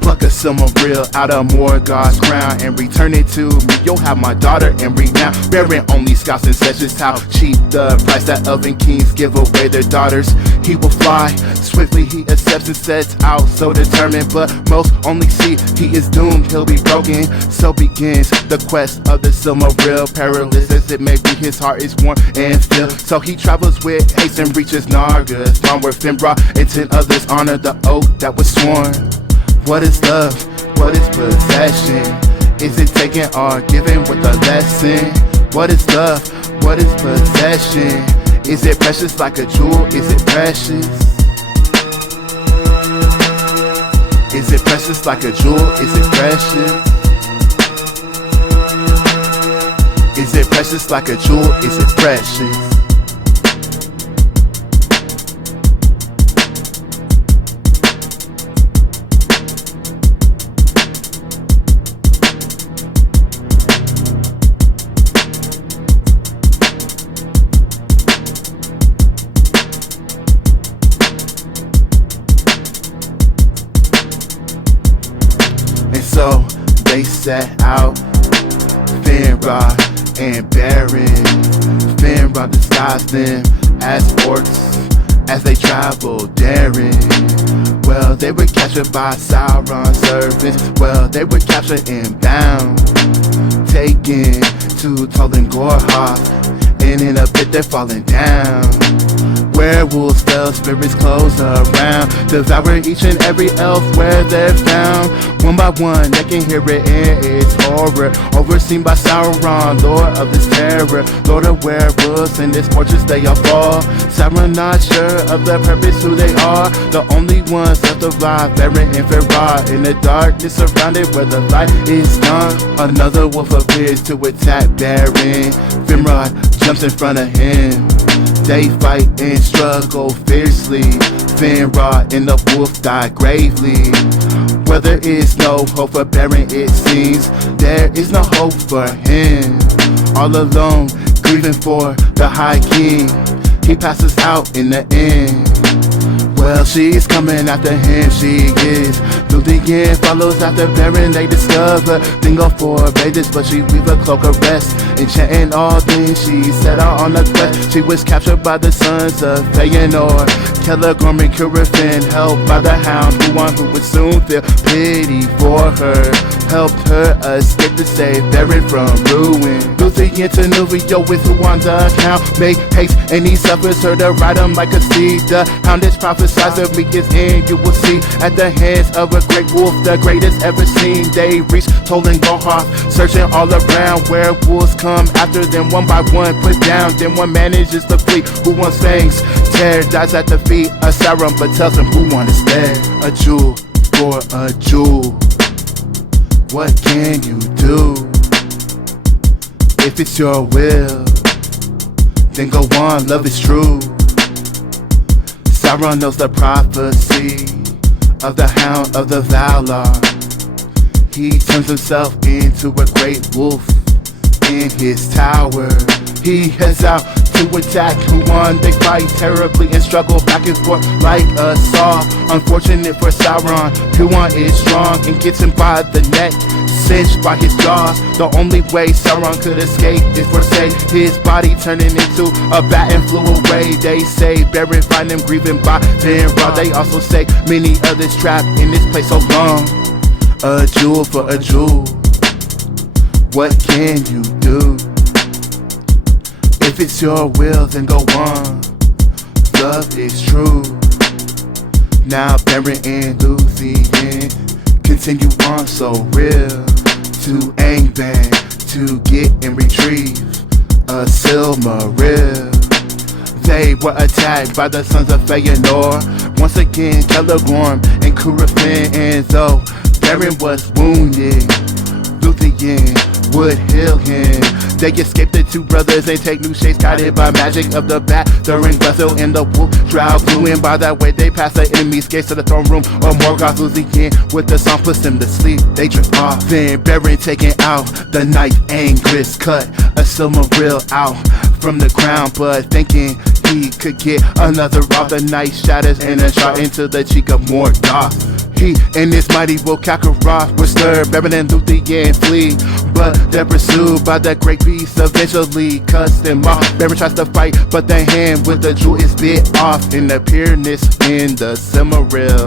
pluck a Silmaril out of Morgoth's crown and return it to me. You'll have my daughter in renown. Beren only scouts and says just how cheap the price that elven kings give away their daughters. He will fly swiftly, he accepts and sets out so determined, but most only see he is doomed, he'll be broken. So begins the quest of the Silmaril. Perilous as it may be, his heart is warm and filled. So he travels with haste and reaches Nargothrond, from where Finrod and 10 others honor the oath that was sworn. What is love? What is possession? Is it taken or given with a lesson? What is love? What is possession? Is it precious like a jewel? Is it precious? Is it precious like a jewel? Is it precious? Is it precious like a jewel? Is it precious? And so they set out, Finrod and Beren. Finrod disguised them as orcs as they traveled daring. Well, they were captured by Sauron's servants. Well, they were captured and bound, taken to Tolkien, and in a pit they're falling down. Werewolves, spell spirits close around, devour each and every elf where they're found. One by one, they can hear it in its horror, overseen by Sauron, lord of this terror, lord of werewolves. In this fortress they all fall. Sauron not sure of the purpose, who they are. The only ones left alive, Beren and Finrod, in the darkness surrounded where the light is gone. Another wolf appears to attack Beren. Finrod jumps in front of him. They fight and struggle fiercely. Finrod and the wolf die gravely. Where there is no hope for Beren, it seems there is no hope for him. All alone, grieving for the High King, he passes out in the end. Well, she's coming after him, she is. Luthien follows after Beren, they discover Thingol forbade this, but she weave a cloak of rest. Enchanting all things, she set out on a quest. She was captured by the sons of Feanor, Celegorm and Curifin, helped by the hound Hurin, who would soon feel pity for her. Helped her escape to save Beren from ruin. Luthien to Nuvio with Hurin the account, make haste and he suffers her to ride him like a steed. The hound is prophesied of me is in, you will see at the hands of a great wolf, the greatest ever seen. They reach Tolkien, searching all around. Werewolves come after them one by one, put down. Then one manages to flee. Who wants fangs? Tear dies at the feet of Sauron, but tells him who wants to stare. A jewel for a jewel. What can you do? If it's your will, then go on, love is true. Sauron knows the prophecy of the hound of the Valar. He turns himself into a great wolf in his tower. He heads out to attack Hurin. They fight terribly and struggle back and forth like a saw. Unfortunate for Sauron, Hurin is strong and gets him by the neck. cinched by his jaws. The only way Sauron could escape is forsake his body, turning into a bat and flew away. They say Beren find him grieving by Peril. They also say many others trapped in this place so long. A jewel for a jewel, what can you do? If it's your will, then go on. Love is true. Now Beren and Luthien continue on so real to Angband to get and retrieve a Silmaril. They were attacked by the sons of Feanor. Once again, Celegorm and Curufin, and though Beren was wounded, Luthien would heal him. They escape the two brothers and take new shapes, guided by magic of the bat, during Wrestle and the wolf drow blew in. By that way they pass the enemy's gates to the throne room or Morgoth. Luthien with the song puts them to sleep. They drift off, then Beren taking out the knife and grist, cut a Silmaril out from the ground, but thinking he could get another off. The knife shatters and a shot into the cheek of Morgoth. He and his mighty wolf Kakarot were stirred. Beren and Luthien flee, but they're pursued by the great beast. Eventually cuts them off. Beren tries to fight, but the hand with the jewel is bit off. And the pureness in the Silmaril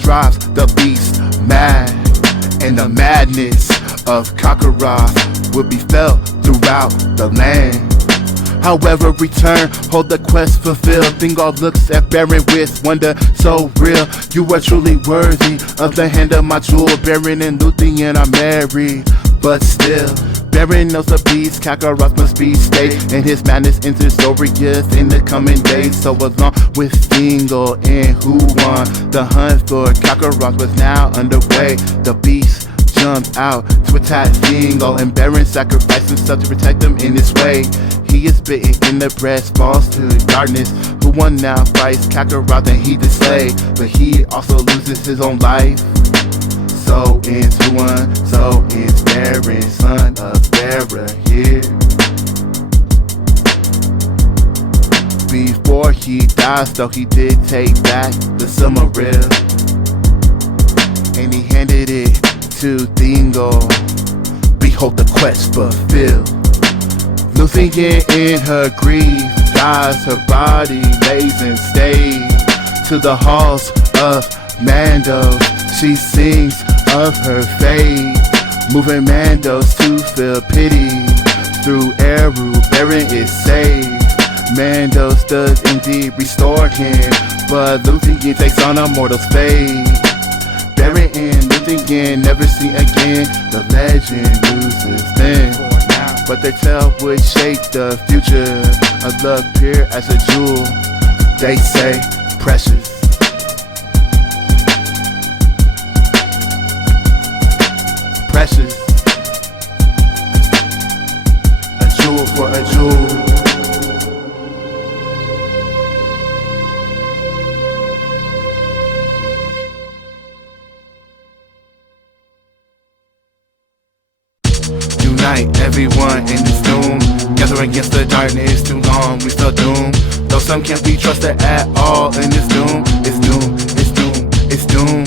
drives the beast mad, and the madness of Kakarot will be felt throughout the land. However, return, hold the quest fulfilled. Thingol looks at Beren with wonder so real. You are truly worthy of the hand of my jewel. Beren and Luthien are married, but still Beren knows the beast, Kakarot must be stayed, and his madness enters Doriath in the coming days. So along with Thingol and Hurin, the hunt for Kakarot was now underway. The beast jumped out to attack Thingol, and Beren sacrificed himself to protect him in this way. He is bitten in the breast, falls to darkness. Hurin now fights Kakarot and he to slay, but he also loses his own life. So ends Hurin, so ends Beren, son of Barahir. Before he dies, though, he did take back the Silmaril, and he handed it to Thingol. Behold the quest fulfilled. Luthien in her grief dies, her body lays in state. To the halls of Mandos she sings of her fate, moving Mandos to feel pity. Through Eru, Beren is saved. Mandos does indeed restore him, but Luthien takes on a mortal's fate. Beren and Luthien never seen again, the legend loses then. But their tale would shape the future. A love pure as a jewel, they say precious. Precious. A jewel for a jewel. Unite everyone in this doom. Gather against the darkness, too long we felt doomed. Though some can't be trusted at all in this doom. It's doom, it's doom, it's doom.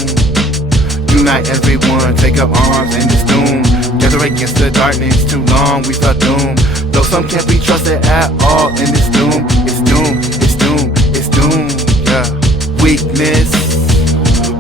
Unite everyone, take up arms in this doom. Gather against the darkness, too long we felt doomed. Though some can't be trusted at all in this doom. It's doom, it's doom, it's doom. Yeah. Weakness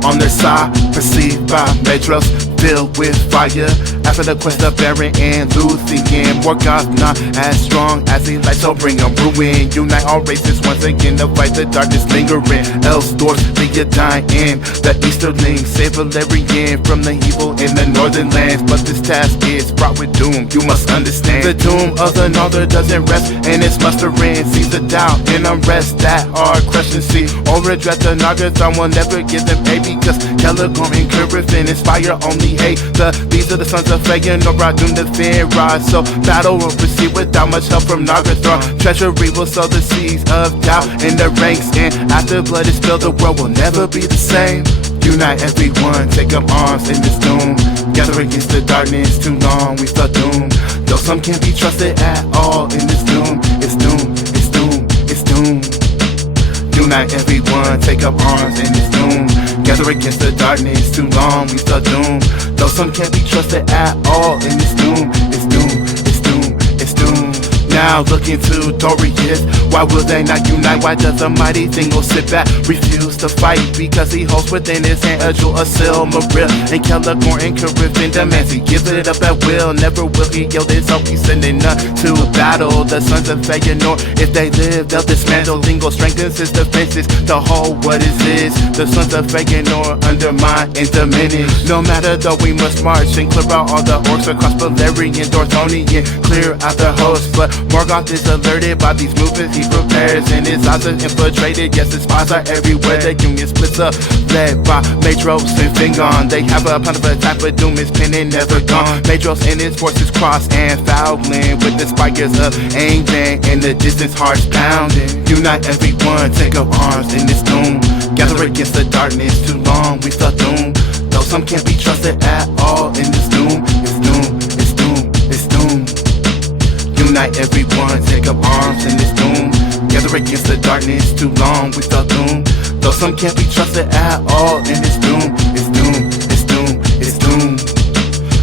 on their side, perceived by Medros, filled with fire. After the quest of Beren and Luthien, Morgoth not as strong as he likes, so bring them ruin. Unite all races once again to fight the darkness lingering. Elves, Dwarves, Theodine, and the Easterlings, save Valerian from the evil in the northern lands. But this task is fraught with doom, you must understand. The doom of the Noldor doesn't rest, and its mustering sees the doubt and unrest that are crushing sea. Or regret the Nagathon will never give them aid, because Celegorm and Curufin inspire only hate. These are the sons of Feanor, doomed to fear rise. So battle will proceed without much help from Nagathon. Treachery will sow the seeds of doubt in the ranks, and after blood is spilled, the world will never be the same. Unite everyone, take up arms in this doom. Gather against the darkness, too long we felt doomed. Though some can't be trusted at all in this doom. It's doom, it's doom, it's doom. Unite Unite everyone, take up arms in this doom. Gather against the darkness, too long we felt doomed. Though some can't be trusted at all in this doom. It's doom, it's doom, it's doom. Now looking to Doriath, why will they not unite? Why does the mighty Thingol sit back, refuse to fight? Because he holds within his hand a jewel of Silmaril, and Celagorn and Caribbean demands he gives it up at will. Never will he yield his hope, he's sending none to battle. The sons of Feanor, if they live, they'll dismantle. Thingol strengthens his defenses to hold what is his. The sons of Feanor undermine and diminish. No matter though, we must march and clear out all the orcs across Beleriand, Dorthonian, clear out the host. But Morgoth is alerted by these movements he prepares, and his eyes are infiltrated. Yes, his spies are everywhere. The union splits up, led by Maedhros and Fingon. They have a plan of attack, but doom is pinned, never gone. Maedhros and his forces cross and Meaglin with the spikers of Ainur in the distance, hearts pounding. Unite everyone, take up arms in this doom. Gather against the darkness, too long we felt doomed. Though some can't be trusted at all in this doom. It's doom, it's doom, it's doom. Unite everyone, take up arms in this doom. Gather against the darkness, too long we felt doomed. Though some can't be trusted at all in this doom. It's doom, it's doom, it's doom.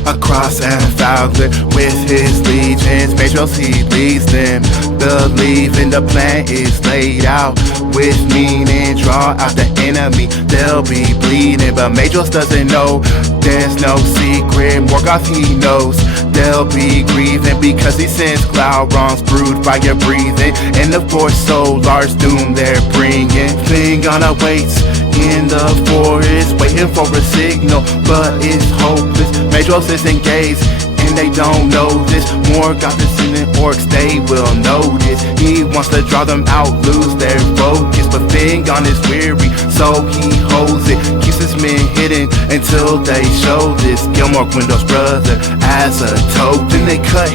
Across Meaglin with his legions, Maedhros he leads them. Believing the plan is laid out with meaning, draw out the enemy, they'll be bleeding. But Maedhros doesn't know, there's no secret. Morgoth he knows, they'll be grieving, because he sends Glaurung's brood fire breathing. And the four Solar's doom they're bringing. Fingon awaits in the forest, waiting for a signal, but it's hopeless. Maedhros is engaged, and they don't know this. Morgoth is sending orcs, they will notice. He wants to draw them out, lose their focus, but Fingon is weary, so he holds it, keeps his men hidden until they show this. Gilmore Gwendol's brother as a token. They cut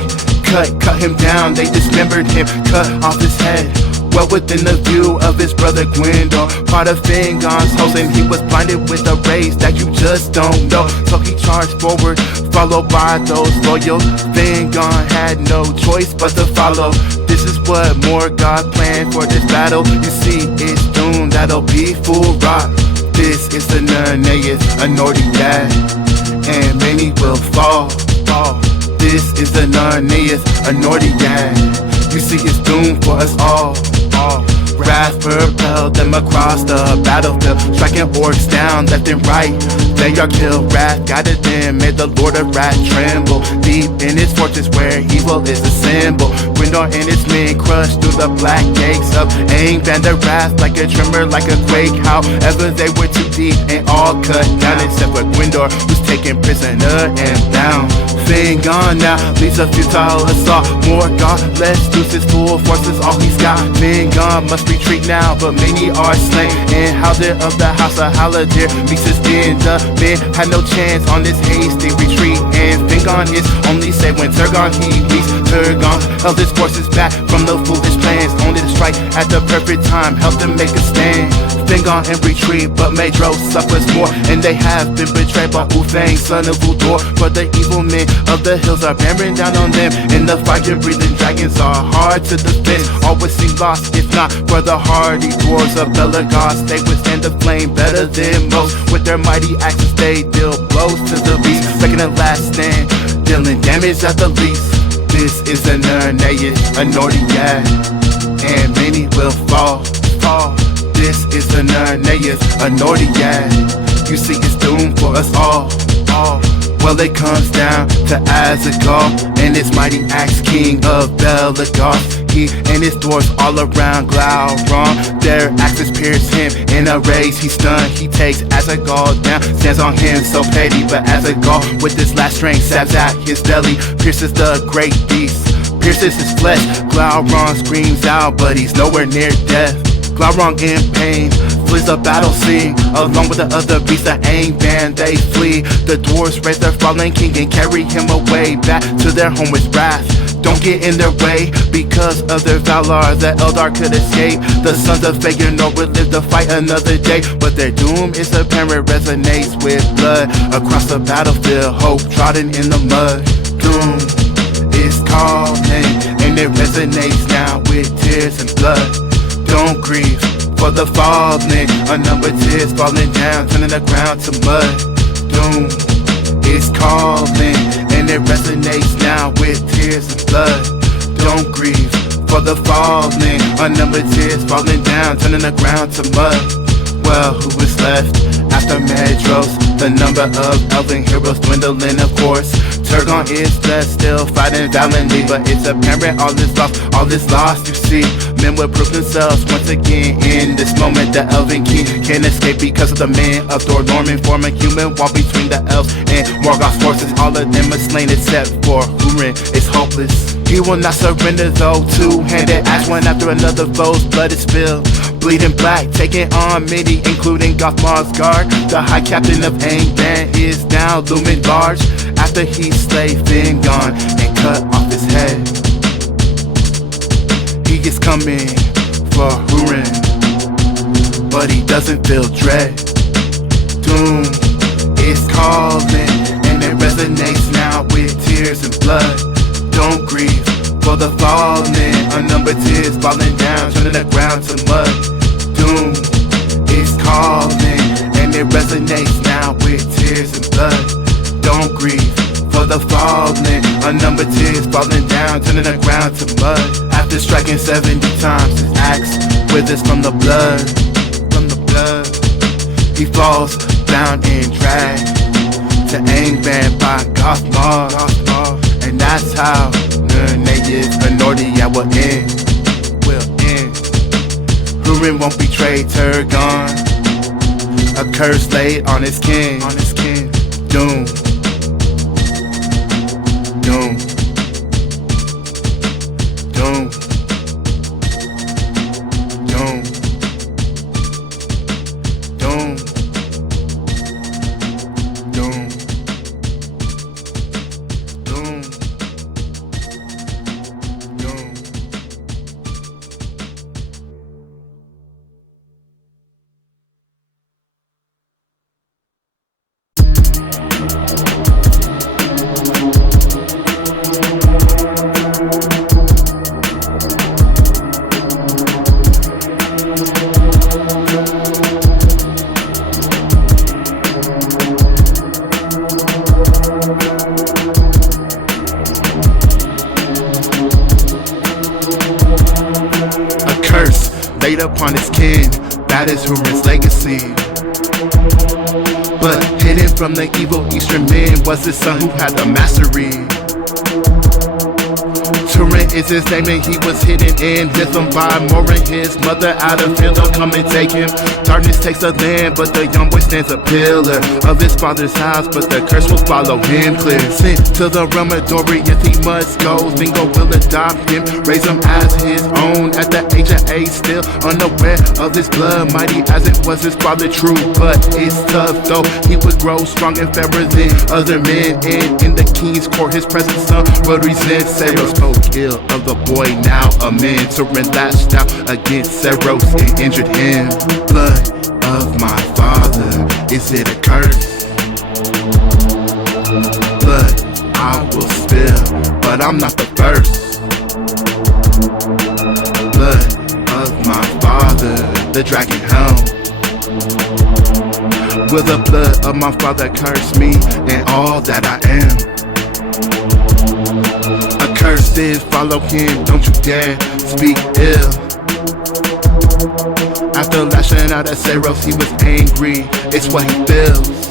him down, they dismembered him, cut off his head, well within the view of his brother Gwendol. Part of Fingon's host, and he was blinded with a rage that you just don't know. So he charged forward, followed by those loyal. Fingon had no choice but to follow. This is what Morgoth planned for this battle. You see, it's doom that'll be full rock. This is the Nirnaeth, Anordiad, and many will fall. This is the Nirnaeth, Anordiad. You see, it's doom for us all. Wrath propelled them across the battlefield, striking orcs down left and right. They are killed, wrath guided them, made the Lord of Wrath tremble. Deep in his fortress where evil is assembled, Gwendor and his men crushed through the black gates of Ainur, the wrath like a tremor, like a quake. However, they were too deep and all cut down, except for Gwendor, who's taken prisoner and bound. Fingon now leads a futile assault. Morgoth lets loose his full forces, all he's got. Fingon must retreat now, but many are slain. And Haldir of the house of Haldir meets his end. The men had no chance on this hasty retreat, and Fingon is only saved when Turgon he meets. Turgon held his forces back from the foolish plans, only to strike at the perfect time, help them make a stand. Fingon in retreat, but Maedhros suffers more, and they have been betrayed by Ulthang, son of Uldor. For the evil men of the hills are bearing down on them, and the fire-breathing dragons are hard to defend. All would seem lost if not for the hardy dwarves of Belagos. They withstand the flame better than most. With their mighty axes they deal blows to the beast, second and last stand, dealing damage at the least. This is the Nirnaeth, Anordiad, and many will fall. This is the Nirnaeth, Anordiad. You see, it's doom for us all. Well, it comes down to Azagol and his mighty axe, king of Belagos. He and his dwarves all around Glaurung, their axes pierce him in a rage. He's stunned, he takes Azagol down, stands on him so petty. But Azagol with his last strength stabs at his belly, pierces the great beast, pierces his flesh. Glaurung screams out, but he's nowhere near death. Glaurung in pain flees the battle scene, along with the other beasts that ain't banned, they flee. The dwarves raise their fallen king and carry him away back to their home with wrath. Don't get in their way, because of their valor the Eldar could escape. The sons of Feanor would live to fight another day, but their doom is apparent, resonates with blood across the battlefield, hope trodden in the mud. Doom is calling, and it resonates now with tears and blood. Don't grieve, for the fallen. Unnumbered tears falling down, turning the ground to mud. Doom is calling, and it resonates now with tears and blood. Don't grieve for the fallen. Unnumbered tears falling down, turning the ground to mud. Well, who is left after Medros? The number of elven heroes dwindling, of course. Turgon is left, still fighting valiantly, but it's apparent all is lost, you see. Men will prove themselves once again in this moment. The elven king can't escape because of the men of Thor Norman form a human wall between the elves and Morgoth's forces. All of them are slain except for Hurin. It's hopeless. He will not surrender though. Two-handed axe, one after another foe's blood is spilled. Bleeding black, taking on many, including Gothmar's guard. The high captain of Ainur is now looming large after he slayed Feanor and cut off his head. He is coming for Hurin, but he doesn't feel dread. Doom is calling, and it resonates now with tears and blood. Don't grieve for the fallen. Unnumbered tears falling down, turning the ground to mud. Doom is calling, and it resonates now with tears and blood. Don't grieve for the fallen. Unnumbered tears falling down, turning the ground to mud. After striking 70 times, his axe withers from the blood. He falls down and dragged to Ainur by Gothmar. And that's how Nirnaeth Anordiad will end. Hurin won't betray Turgon. A curse laid on his kin. Doom. Doom. Doom. Doom. Doom. Doom. Doom. Doom. Laid upon his kin, that is Hurin's legacy. But hidden from the evil eastern men was his son who had the mastery. Turin is his name and he was hidden in Luthien by Morin. His mother out of fear, they'll come and take him. Darkness takes the land, but the young boy stands a pillar of his father's house, but the curse will follow him clear. Sent to the realm of Doriath he must go. Thingol will adopt him, raise him as his own. At the age of 8, still unaware of his blood, mighty as it was his father, true. But it's tough though, he would grow strong and fairer than other men. And in the king's court, his present son would resent. Saros spoke ill of the boy, now a man. Turin lashed out against Saros and injured him. Blood of my father, is it a curse? Blood I will spill, but I'm not the first. Blood of my father, the dragon helm. Will the blood of my father curse me and all that I am? A curse did follow him, don't you dare speak ill. After lashing out at Saros, he was angry, it's what he feels.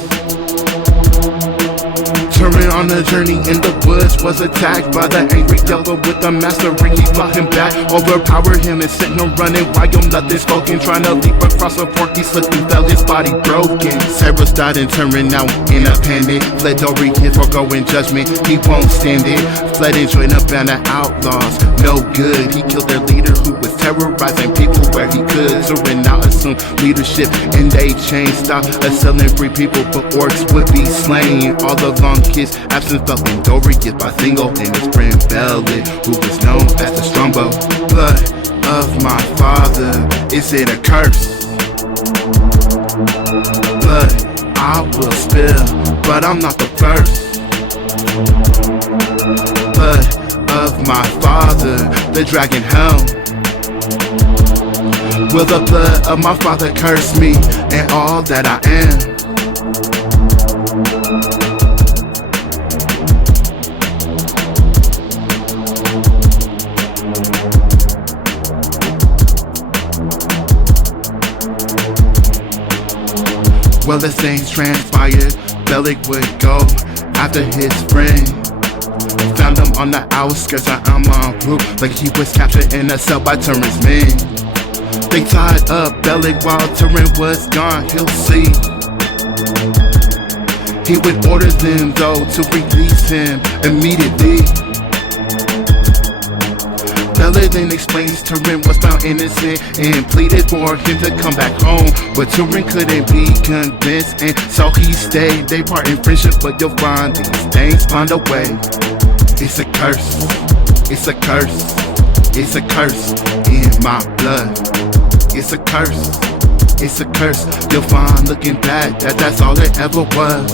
Turin on the journey in the woods was attacked by the angry devil with the mastery. He fought him back, overpowered him and sent him running while nothing spoken. Trying to leap across a fork, he slipped and fell, his body broken. Saros died and Turin now in a panic. Fled Doriath for going judgment, he won't stand it. Fled and joined a band of outlaws, no good. He killed their leader who was terrorizing people where he could. Turin now assumed leadership and they changed, stopped assailing free people, but orcs would be slain. All along his absence felt in Doriath by Thingol and his friend Belid, who was known as the Strongbow. Blood of my father, is it a curse? Blood I will spill, but I'm not the first. Blood of my father, the dragon helm. Will the blood of my father curse me and all that I am? Well, the things transpired, Bellic would go after his friend. Found him on the outskirts of Amaruk, like he was captured in a cell by Turin's men. They tied up Bellic while Turin was gone, he'll see. He would order them though to release him immediately. Bellic then explains Turin was found innocent and pleaded for him to come back home, but Turin couldn't be convinced, and so he stayed. They part in friendship, but you'll find these things find a way. It's a curse, it's a curse, it's a curse in my blood. It's a curse, it's a curse. You'll find looking back that that's all it ever was.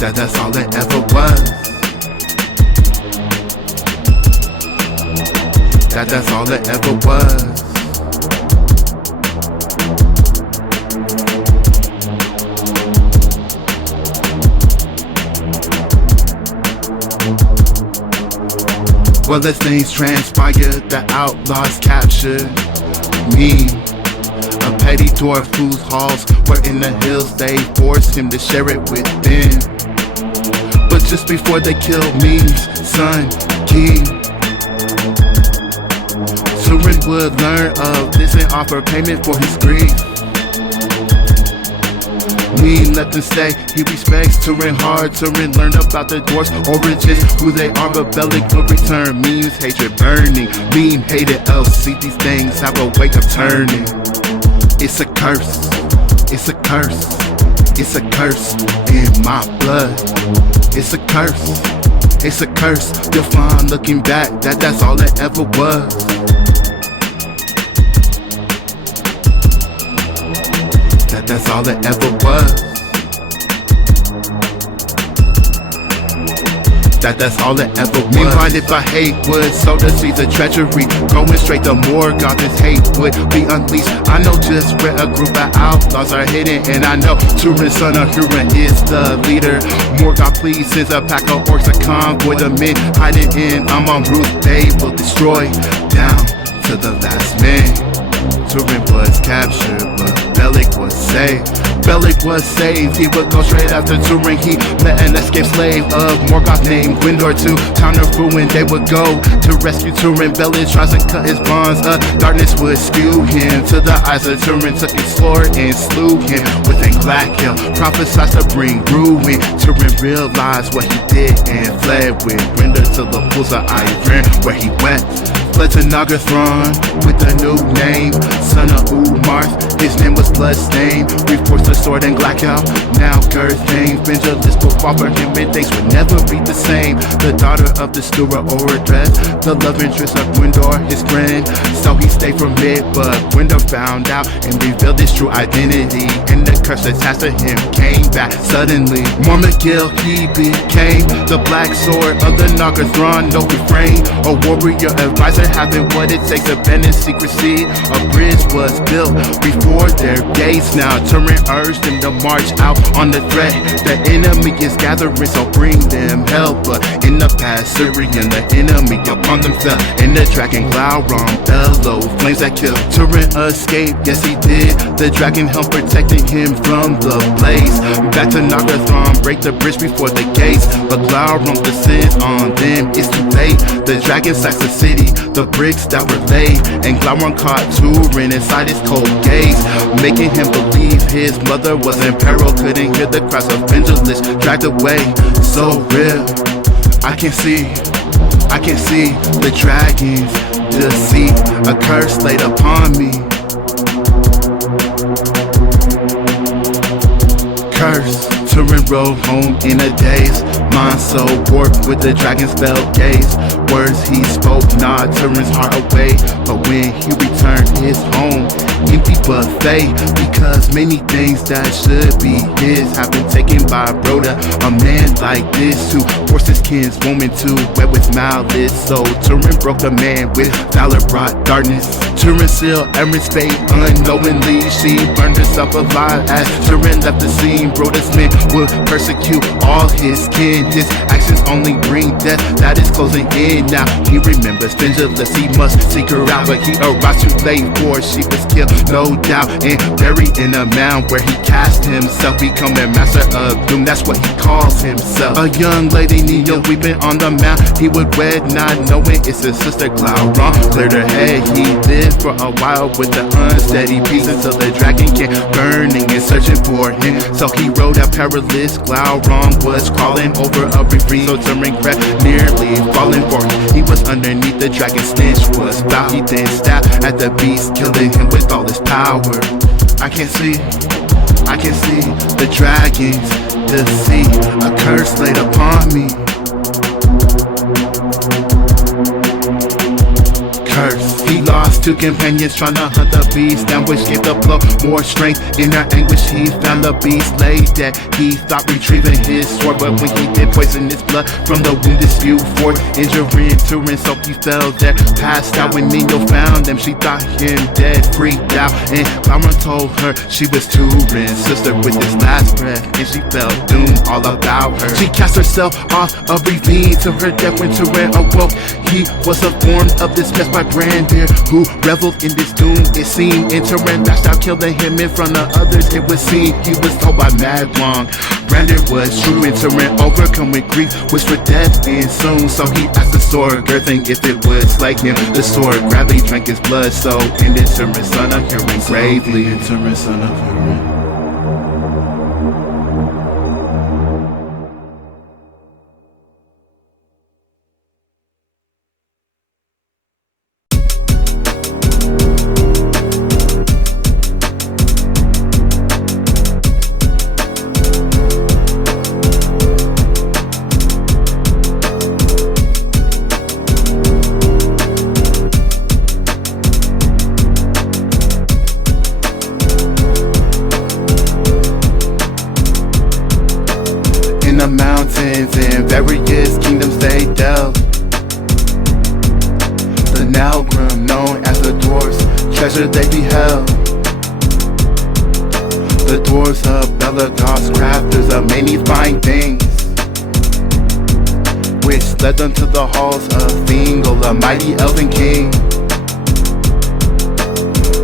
That's all it ever was. That's all it ever was. Well, as things transpired, the outlaws captured me. A petty dwarf whose halls were in the hills. They forced him to share it with them. But just before they killed me's son, King, Turin would learn of this and offer payment for his grief. Mean let them stay, he respects Turin hard. Turin learned about the dwarfs' origins, who they are, but Bellic will return. Mean's hatred burning, Mean hated Elves. See, these things have a way of turning. It's a curse, it's a curse, it's a curse in my blood. It's a curse, it's a curse. You'll find looking back that that's all it ever was. That's all it ever was. That's all it ever was. Me blinded by hate would sow the seeds of treachery. Going straight to Morgoth, this hate would be unleashed. I know just where a group of outlaws are hidden, and I know Turin, son of Hurin, is the leader. Morgoth pleases a pack of orcs, a convoy, the men hiding in Amaruk. They will destroy down to the last man. Turin was captured, but Bellic was saved. Bellic was saved, he would go straight after Turin. He met an escaped slave of Morgoth named Gwindor to town of ruin. They would go to rescue Turin. Bellic tries to cut his bonds up, darkness would skew him. To the eyes of Turin took his sword and slew him with a black hill, prophesied to bring ruin. Turin realized what he did and fled with Gwindor to the pools of Iron, where he went. Fled to Nagathron with a new name, son of Umarth. His name was Bloodstained. We forced the sword and Glackal. Now Girthane, Vengeance will fall for him, and things would never be the same. The daughter of the steward Aredehl, the love interest of Gwindor, his friend. So he stayed from it, but Gwindor found out and revealed his true identity. And the curse attached to him came back suddenly. Meaglin, he became the black sword of the Nagathron. No refrain, a warrior advisor, having what it takes to bend in secrecy. A bridge was built before their gates. Now Turin urged them to march out on the threat. The enemy is gathering, so bring them help. But in the past, Syrian, the enemy upon them fell. And the dragon Glauron bellowed flames that killed. Turin escaped, yes he did. The dragon helped protecting him from the blaze. Back to Nagathron, break the bridge before the gates. But Glauron descends on them, it's too late. The dragon sacks the city, the bricks that were laid, and Glauron caught Turin inside his cold gaze, making him believe his mother was in peril. Couldn't hear the cries of Vengeance dragged away. So real, I can see the dragon's deceit, a curse laid upon me. Curse Turin rode home in a daze, mind so warped with the dragon's spell gaze. Words he spoke gnawed Turin's heart away, but when he returned his home, empty buffet, because many things that should be his have been taken by Broda. A man like this who forced his kinswoman to wed with malice. So Turin broke the man with valor brought darkness. Turin sealed Erin's fate unknowingly. She burned herself alive as Turin left the scene. Broda's men would persecute all his kin. His actions only bring death that is closing in. Now he remembers Fingerless, he must seek her out, but he arrived too late for she was killed, no doubt, and buried in a mound where he cast himself, becoming master of doom. That's what he calls himself. A young lady kneel weeping on the mount. He would wed, not knowing it's his sister Glaurung. Cleared her head, he lived for a while with the unsteady peace until the dragon came burning and searching for him. So he rode out perilous. Glaurung was crawling over a ravine, so Turin crept, nearly falling for him. He was underneath the dragon's stench was foul. He then stabbed at the beast, killing him with all his power. I can see the dragons, the sea, a curse laid upon me. Curse. He lost two companions trying to hunt the beast, down which gave the blow more strength. In her anguish he found the beast lay dead. He thought retrieving his sword, but when he did, poison his blood from the wound is spewed forth, injuring Turin, so he fell dead. Passed out when Nino found him, she thought him dead, freaked out, and Glaurung told her she was Turin's sister with his last breath, and she felt doom all about her. She cast herself off a ravine to her death when Turin awoke. He was informed of this mess by Barahir, who reveled in this doom, it seemed. And Turin dashed out, killing him in front of others, it would seem. He was told by Meaglin Barahir was true, and Turin overcome with grief, wished for death and soon. So he asked the sword girthing if it would slay him. The sword gravely drank his blood, so ended Turin, son of Hurin, gravely. Turin, son of Hurin. The mountains and various kingdoms they delve. The Nauglamir, known as the Dwarves, treasure they beheld. The Dwarves of Belagos, crafters of many fine things, which led them to the halls of Thingol, a mighty elven king.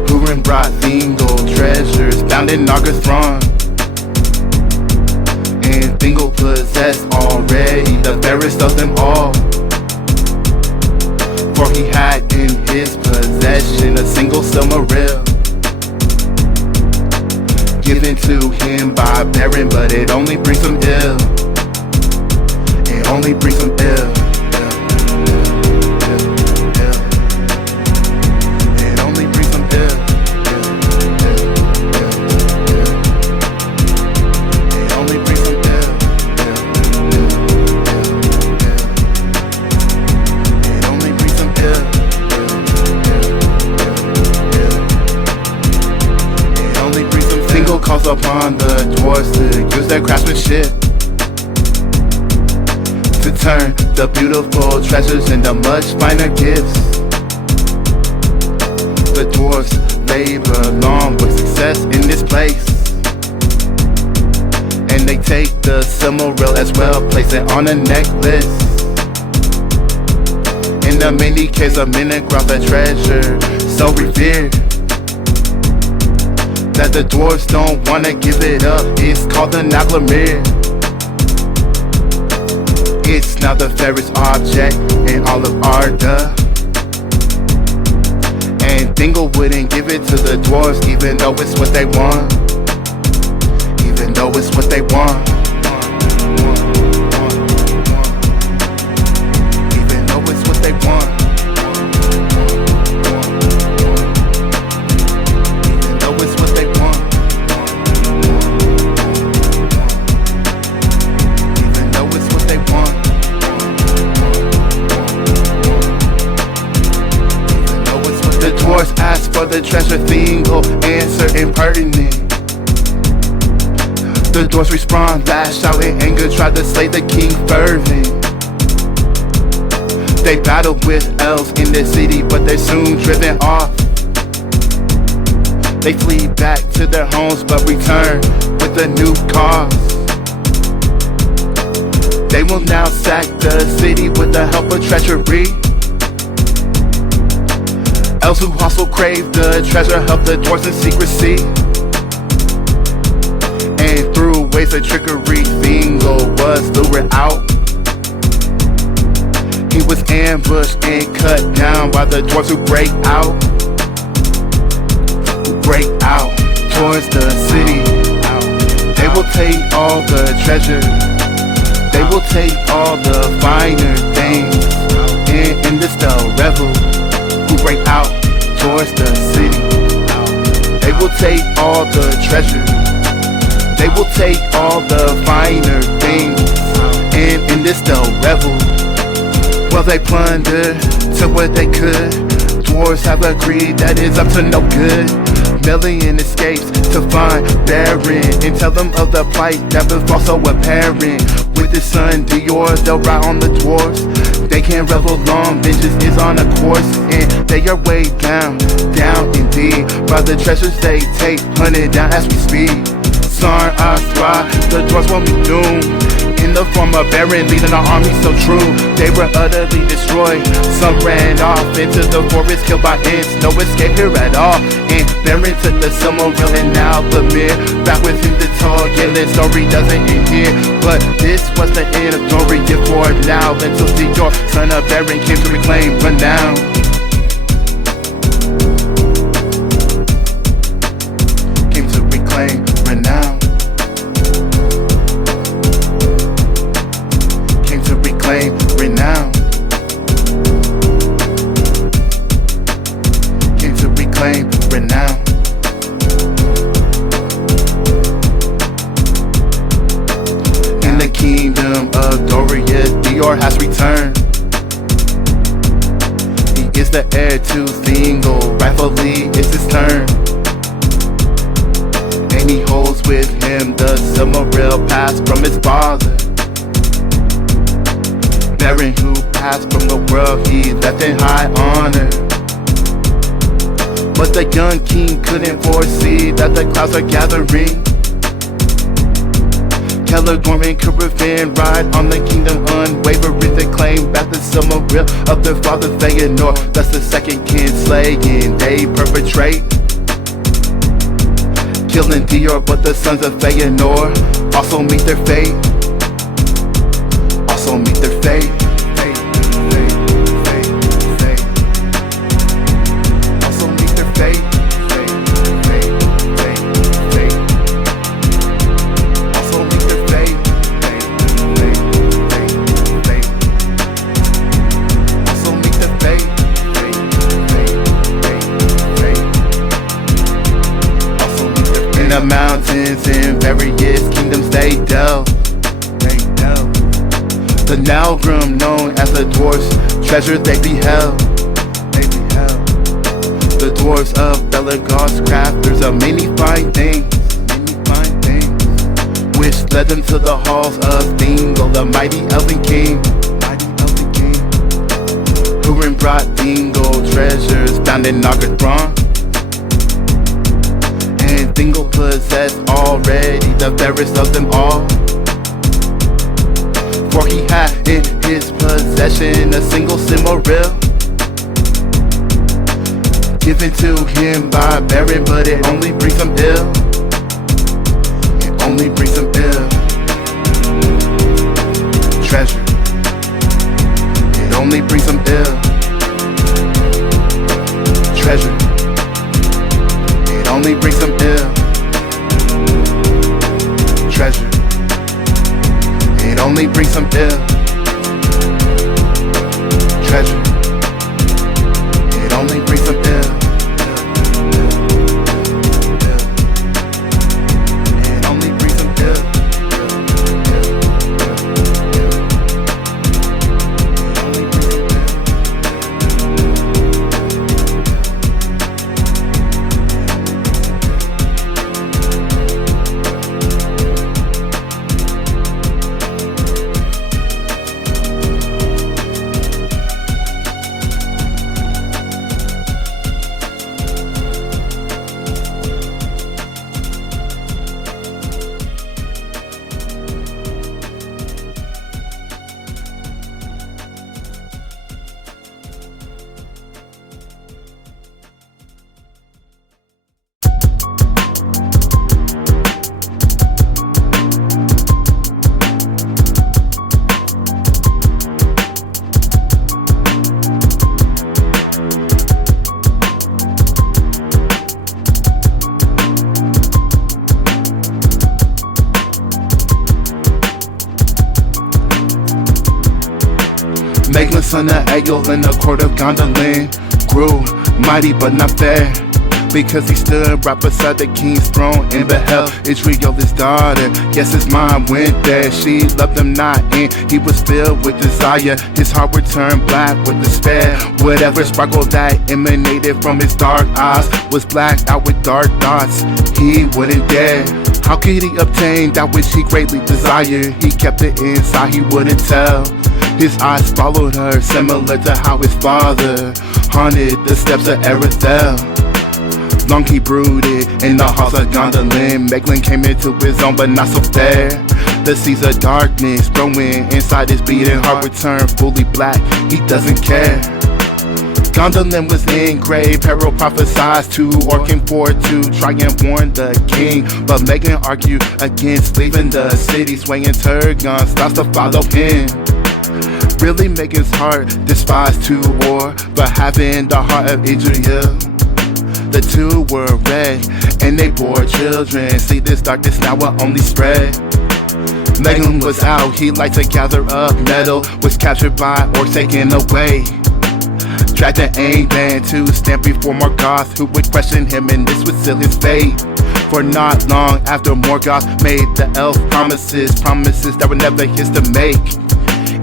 Hurin brought Thingol treasures found in Nargothr's throne, and Thingol possessed already the fairest of them all, for he had in his possession a single Silmaril, given to him by Beren, but it only brings him ill. It only brings him ill. It only brings him ill. Calls upon the dwarves to use their craftsmanship to turn the beautiful treasures into much finer gifts. The dwarves labor long with success in this place, and they take the Silmaril as well, place it on a necklace. In the many caves of Meaglin, the treasure so revered that the dwarves don't wanna give it up. It's called the Nauglamir. It's now the fairest object in all of Arda, and Thingol wouldn't give it to the dwarves, even though it's what they want. Even though it's what they want. Even though it's what they want. Even though it's what they want. The dwarves ask for the treasure, Thingol answer impertinent. The dwarves respond, lash out in anger, try to slay the king fervent. They battle with elves in the city, but they're soon driven off. They flee back to their homes, but return with a new cause. They will now sack the city with the help of treachery. Elves who also crave the treasure help the dwarves in secrecy. And through ways of trickery, Thingol was lured out. He was ambushed and cut down by the dwarves who break out. Towards the city. They will take all the treasure. They will take all the finer things. And in this the rebel who break out towards the city. They will take all the treasure. They will take all the finer things. And in this the rebel, well, they plunder to what they could. Dwarves have agreed that it's up to no good. Meaglin escapes to find Beren and tell them of the plight that was also apparent. With his son Dior, they'll ride on the dwarves. They can't revel long, vengeance is on a course. And they are way down indeed. By the treasures they take, hunted down as we speed. Sarn Asra, the dwarves won't be doomed. In the form of Beren, leading our army so true. They were utterly destroyed. Some ran off into the forest, killed by Ents. No escape here at all. And Beren took the Silmarillion and Nauglamir. Back with him the Tolkien story doesn't end here. But this was the end of Dorian for now. Until Dagor, son of Beren, came to reclaim renown. Came to reclaim renown. Renown. Came to reclaim renown. In the kingdom of Dorian, Dior has returned. He is the heir to Thingol, rightfully it's his turn. And he holds with him the Silmaril passed from his father. Beren, who passed from the world, he left in high honor. But the young king couldn't foresee that the clouds are gathering. Celegorin could revenge, ride on the kingdom unwavering, to claim back the Sillmaril of their father Feanor. Thus the second kin slaying they perpetrate, killing Dior, but the sons of Feanor also meet their fate. Also meet their fate. Also meet their fate. Also meet their fate. Also meet their fate. In the mountains, in various kingdoms they delve. The Nauglamir, known as the dwarves, treasure they beheld. The dwarves of Belagos, crafters of many fine things, which led them to the halls of Thingol, the mighty elven king. Hurin brought Thingol treasures found in Arda. And Thingol possessed already the fairest of them all. For he had in his possession a single Sillmaril, given to him by Beren, but it only brings him ill. It only brings him ill. Treasure. It only brings him ill. Treasure. It only brings him ill. Treasure. It only brings some ill. Treasure. It only brings some ill. It only brings some ill. It only brings some ill. son of Aredehl in the court of Gondolin, grew mighty but not fair, because he stood right beside the king's throne and beheld Israel his daughter. Yes, his mind went there, she loved him not, and he was filled with desire. His heart would turn black with despair. Whatever sparkle that emanated from his dark eyes was blacked out with dark thoughts. He wouldn't dare. How could he obtain that which he greatly desired? He kept it inside, he wouldn't tell. His eyes followed her, similar to how his father haunted the steps of Aredehl. Long he brooded in the halls of Gondolin. Meaglin came into his own, but not so fair. The seas of darkness growing inside his beating heart would turn fully black. He doesn't care. Gondolin was in grave peril, prophesied to or came forward to try and warn the king. But Meaglin argued against leaving the city, swaying Turgon's thoughts to follow him. Really Meaglin's heart despised to war, but having the heart of Israel. The two were red, and they bore children. See, this darkness now will only spread. Meaglin was out, he liked to gather up metal, was captured by or taken away. Dragged to Awaken to stand before Morgoth, who would question him, and this would seal his fate. For not long after Morgoth made the elf promises that were never his to make.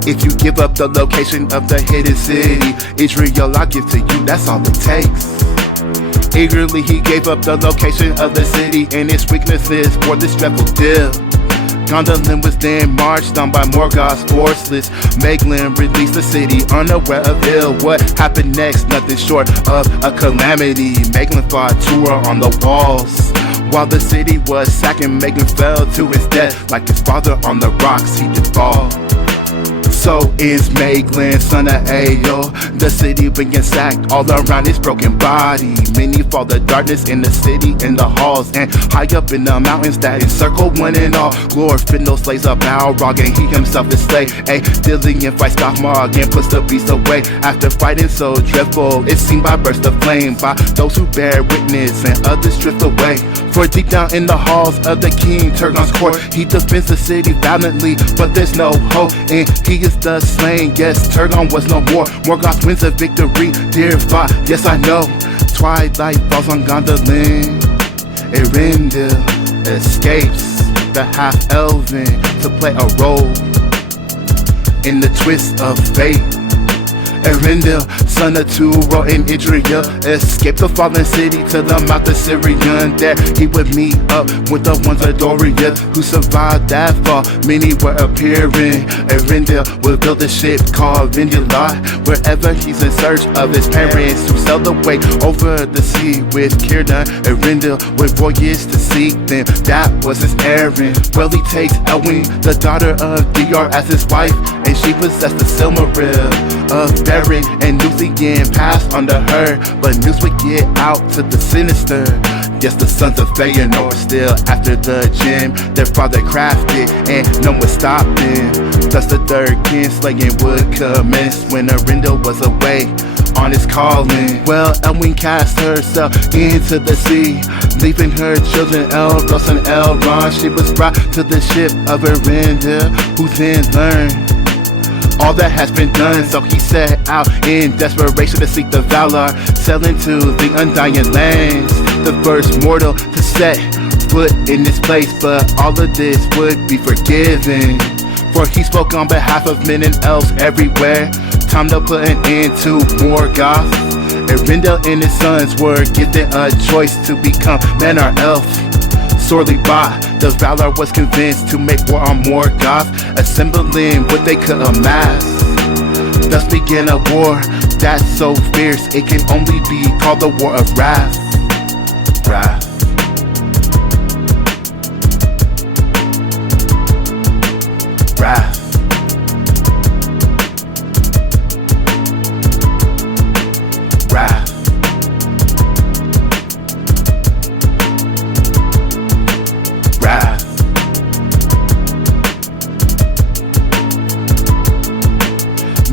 If you give up the location of the hidden city, Israel I'll give to you, that's all it takes. Eagerly he gave up the location of the city and its weaknesses for this dreadful deal. Gondolin was then marched on by Morgoth's forces. Meaglin released the city unaware of ill. What happened next? Nothing short of a calamity. Meaglin fought Turin on the walls. While the city was sacking, Meaglin fell to his death. Like his father on the rocks, he did fall. So is Meaglin, son of Aredehl. The city began sacked all around his broken body. Many fall the darkness in the city, in the halls, and high up in the mountains that encircle one and all. Feanor slays a Balrog, and he himself is slain. Dillion fights Gothmog and puts the beast away. After fighting so dreadful, it's seen by bursts of flame, by those who bear witness, and others drift away. For deep down in the halls of the king Turgon's court, he defends the city valiantly, but there's no hope, and he is thus slain. Yes, Turgon was no more. Morgoth wins a victory. Dear fought, yes I know. Twilight falls on Gondolin. Aredehl escapes the half-elven to play a role in the twist of fate. Aredehl, son of Turin and Israel, escaped the fallen city to the mouth of Sillmaril. There he would meet up with the ones of Doriath who survived that fall. Many were appearing. Aredehl would build a ship called Vindilar, wherever he's in search of his parents who sailed away over the sea with Círdan. Aredehl would voyage to seek them. That was his errand. Well, he takes Elwyn, the daughter of Dagor, as his wife, and she possessed the Silmaril of Beren, and Luthien passed under her, but news would get out to the sinister. Yes, the sons of Feanor still after the gem their father crafted, and no one stopped them. Thus the third kin slaying would commence when Aredehl was away on his calling. Well, Elwyn cast herself into the sea, leaving her children Elros and Elrond. She was brought to the ship of Aredehl, who then learned all that has been done. So he set out in desperation to seek the Valar, sailing to the Undying Lands, the first mortal to set foot in this place. But all of this would be forgiven, for he spoke on behalf of men and elves everywhere. Time to put an end to Morgoth. Aredehl and his sons were given a choice to become man or elf. Sorely bought, the Valar was convinced to make war on Morgoth, assembling what they could amass. Thus began a war that's so fierce it can only be called the War of Wrath. Wrath. Wrath. Wrath. Wrath.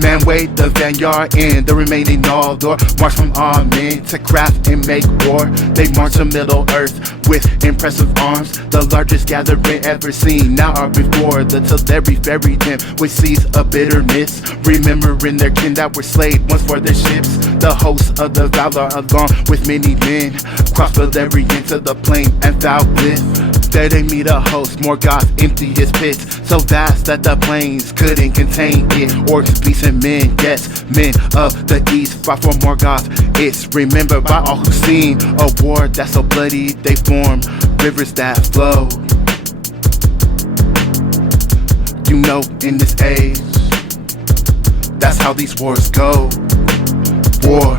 Man weighed the Banjar and the remaining Noldor march from all men to craft and make war. They march to Middle Earth with impressive arms, the largest gathering ever seen. Now or before the Teleri ferried them, which sees a bitterness, remembering their kin that were slain once for their ships. The hosts of the Valar, along with many men, crossed Teleri into the plain and found bliss. There they meet a host, Morgoth empty his pits, so vast that the plains couldn't contain it. Orcs, beasts, and men, yes, men of the east fought for Morgoth. It's remembered by all who've seen a war that's so bloody they form rivers that flow. You know, in this age, that's how these wars go. War,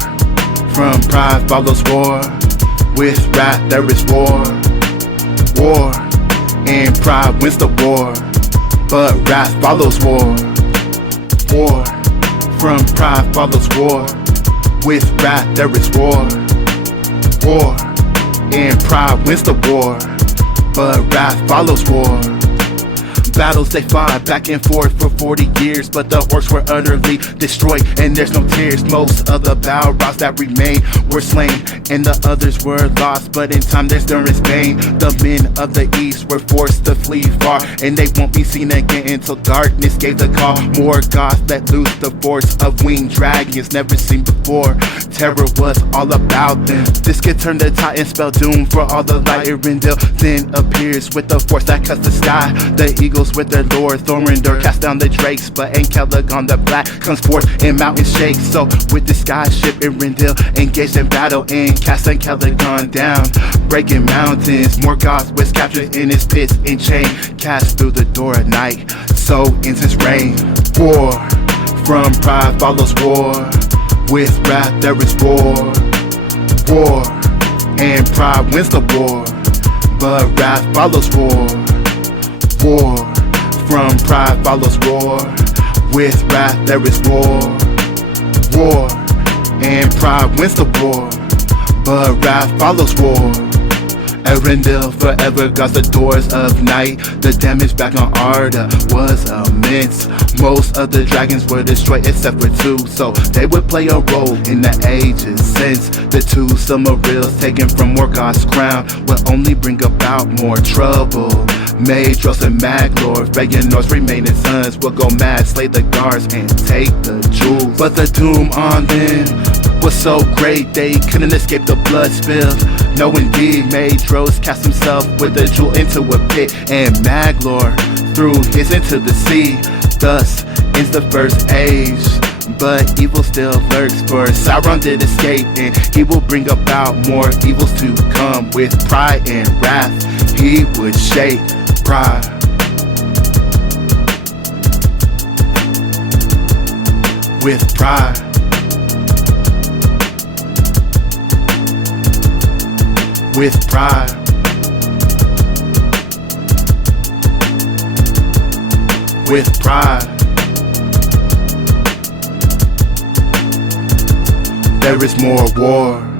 from pride follows war. With wrath there is war. War, and pride wins the war, but wrath follows war. War, from pride follows war. With wrath there is war. War, and pride wins the war, but wrath follows war. Battles they fought back and forth for 40 years, but the orcs were utterly destroyed and there's no tears. Most of the Balrogs that remained were slain and the others were lost, but in time there's Durin's bane. The men of the east were forced to flee far, and they won't be seen again until darkness gave the call. Morgoth let loose the force of winged dragons never seen before. Terror was all about them. This could turn the tide and spell doom for all the light. Aredehl then appears with the force that cuts the sky. The eagles with their lord Thorindor cast down the drakes, but Celegon the Black comes forth and mountains shake. So with the sky ship Aredehl engaged in battle and cast Celegon down, breaking mountains. Morgoth was captured in his pits and chain, cast through the door at night. So ends his reign. War, from pride follows war. With wrath there is war. War, and pride wins the war, but wrath follows war. War, from pride follows war. With wrath there is war. War, and pride wins the war, but wrath follows war. Aredehl forever guards the doors of night. The damage back on Arda was immense. Most of the dragons were destroyed except for two, so they would play a role in the ages since. The two Silmarils taken from Morgoth's crown will only bring about more trouble. Maedhros and Maglor, Feanor's remaining sons, will go mad, slay the guards, and take the jewels. But the doom on them was so great they couldn't escape the blood spill. No indeed, Maedhros cast himself with the jewel into a pit, and Maglor threw his into the sea. Thus ends the first age, but evil still lurks, for Sauron did escape, and he will bring about more evils to come. With pride and wrath he would shake pride. With pride. With pride. With pride. There is more war.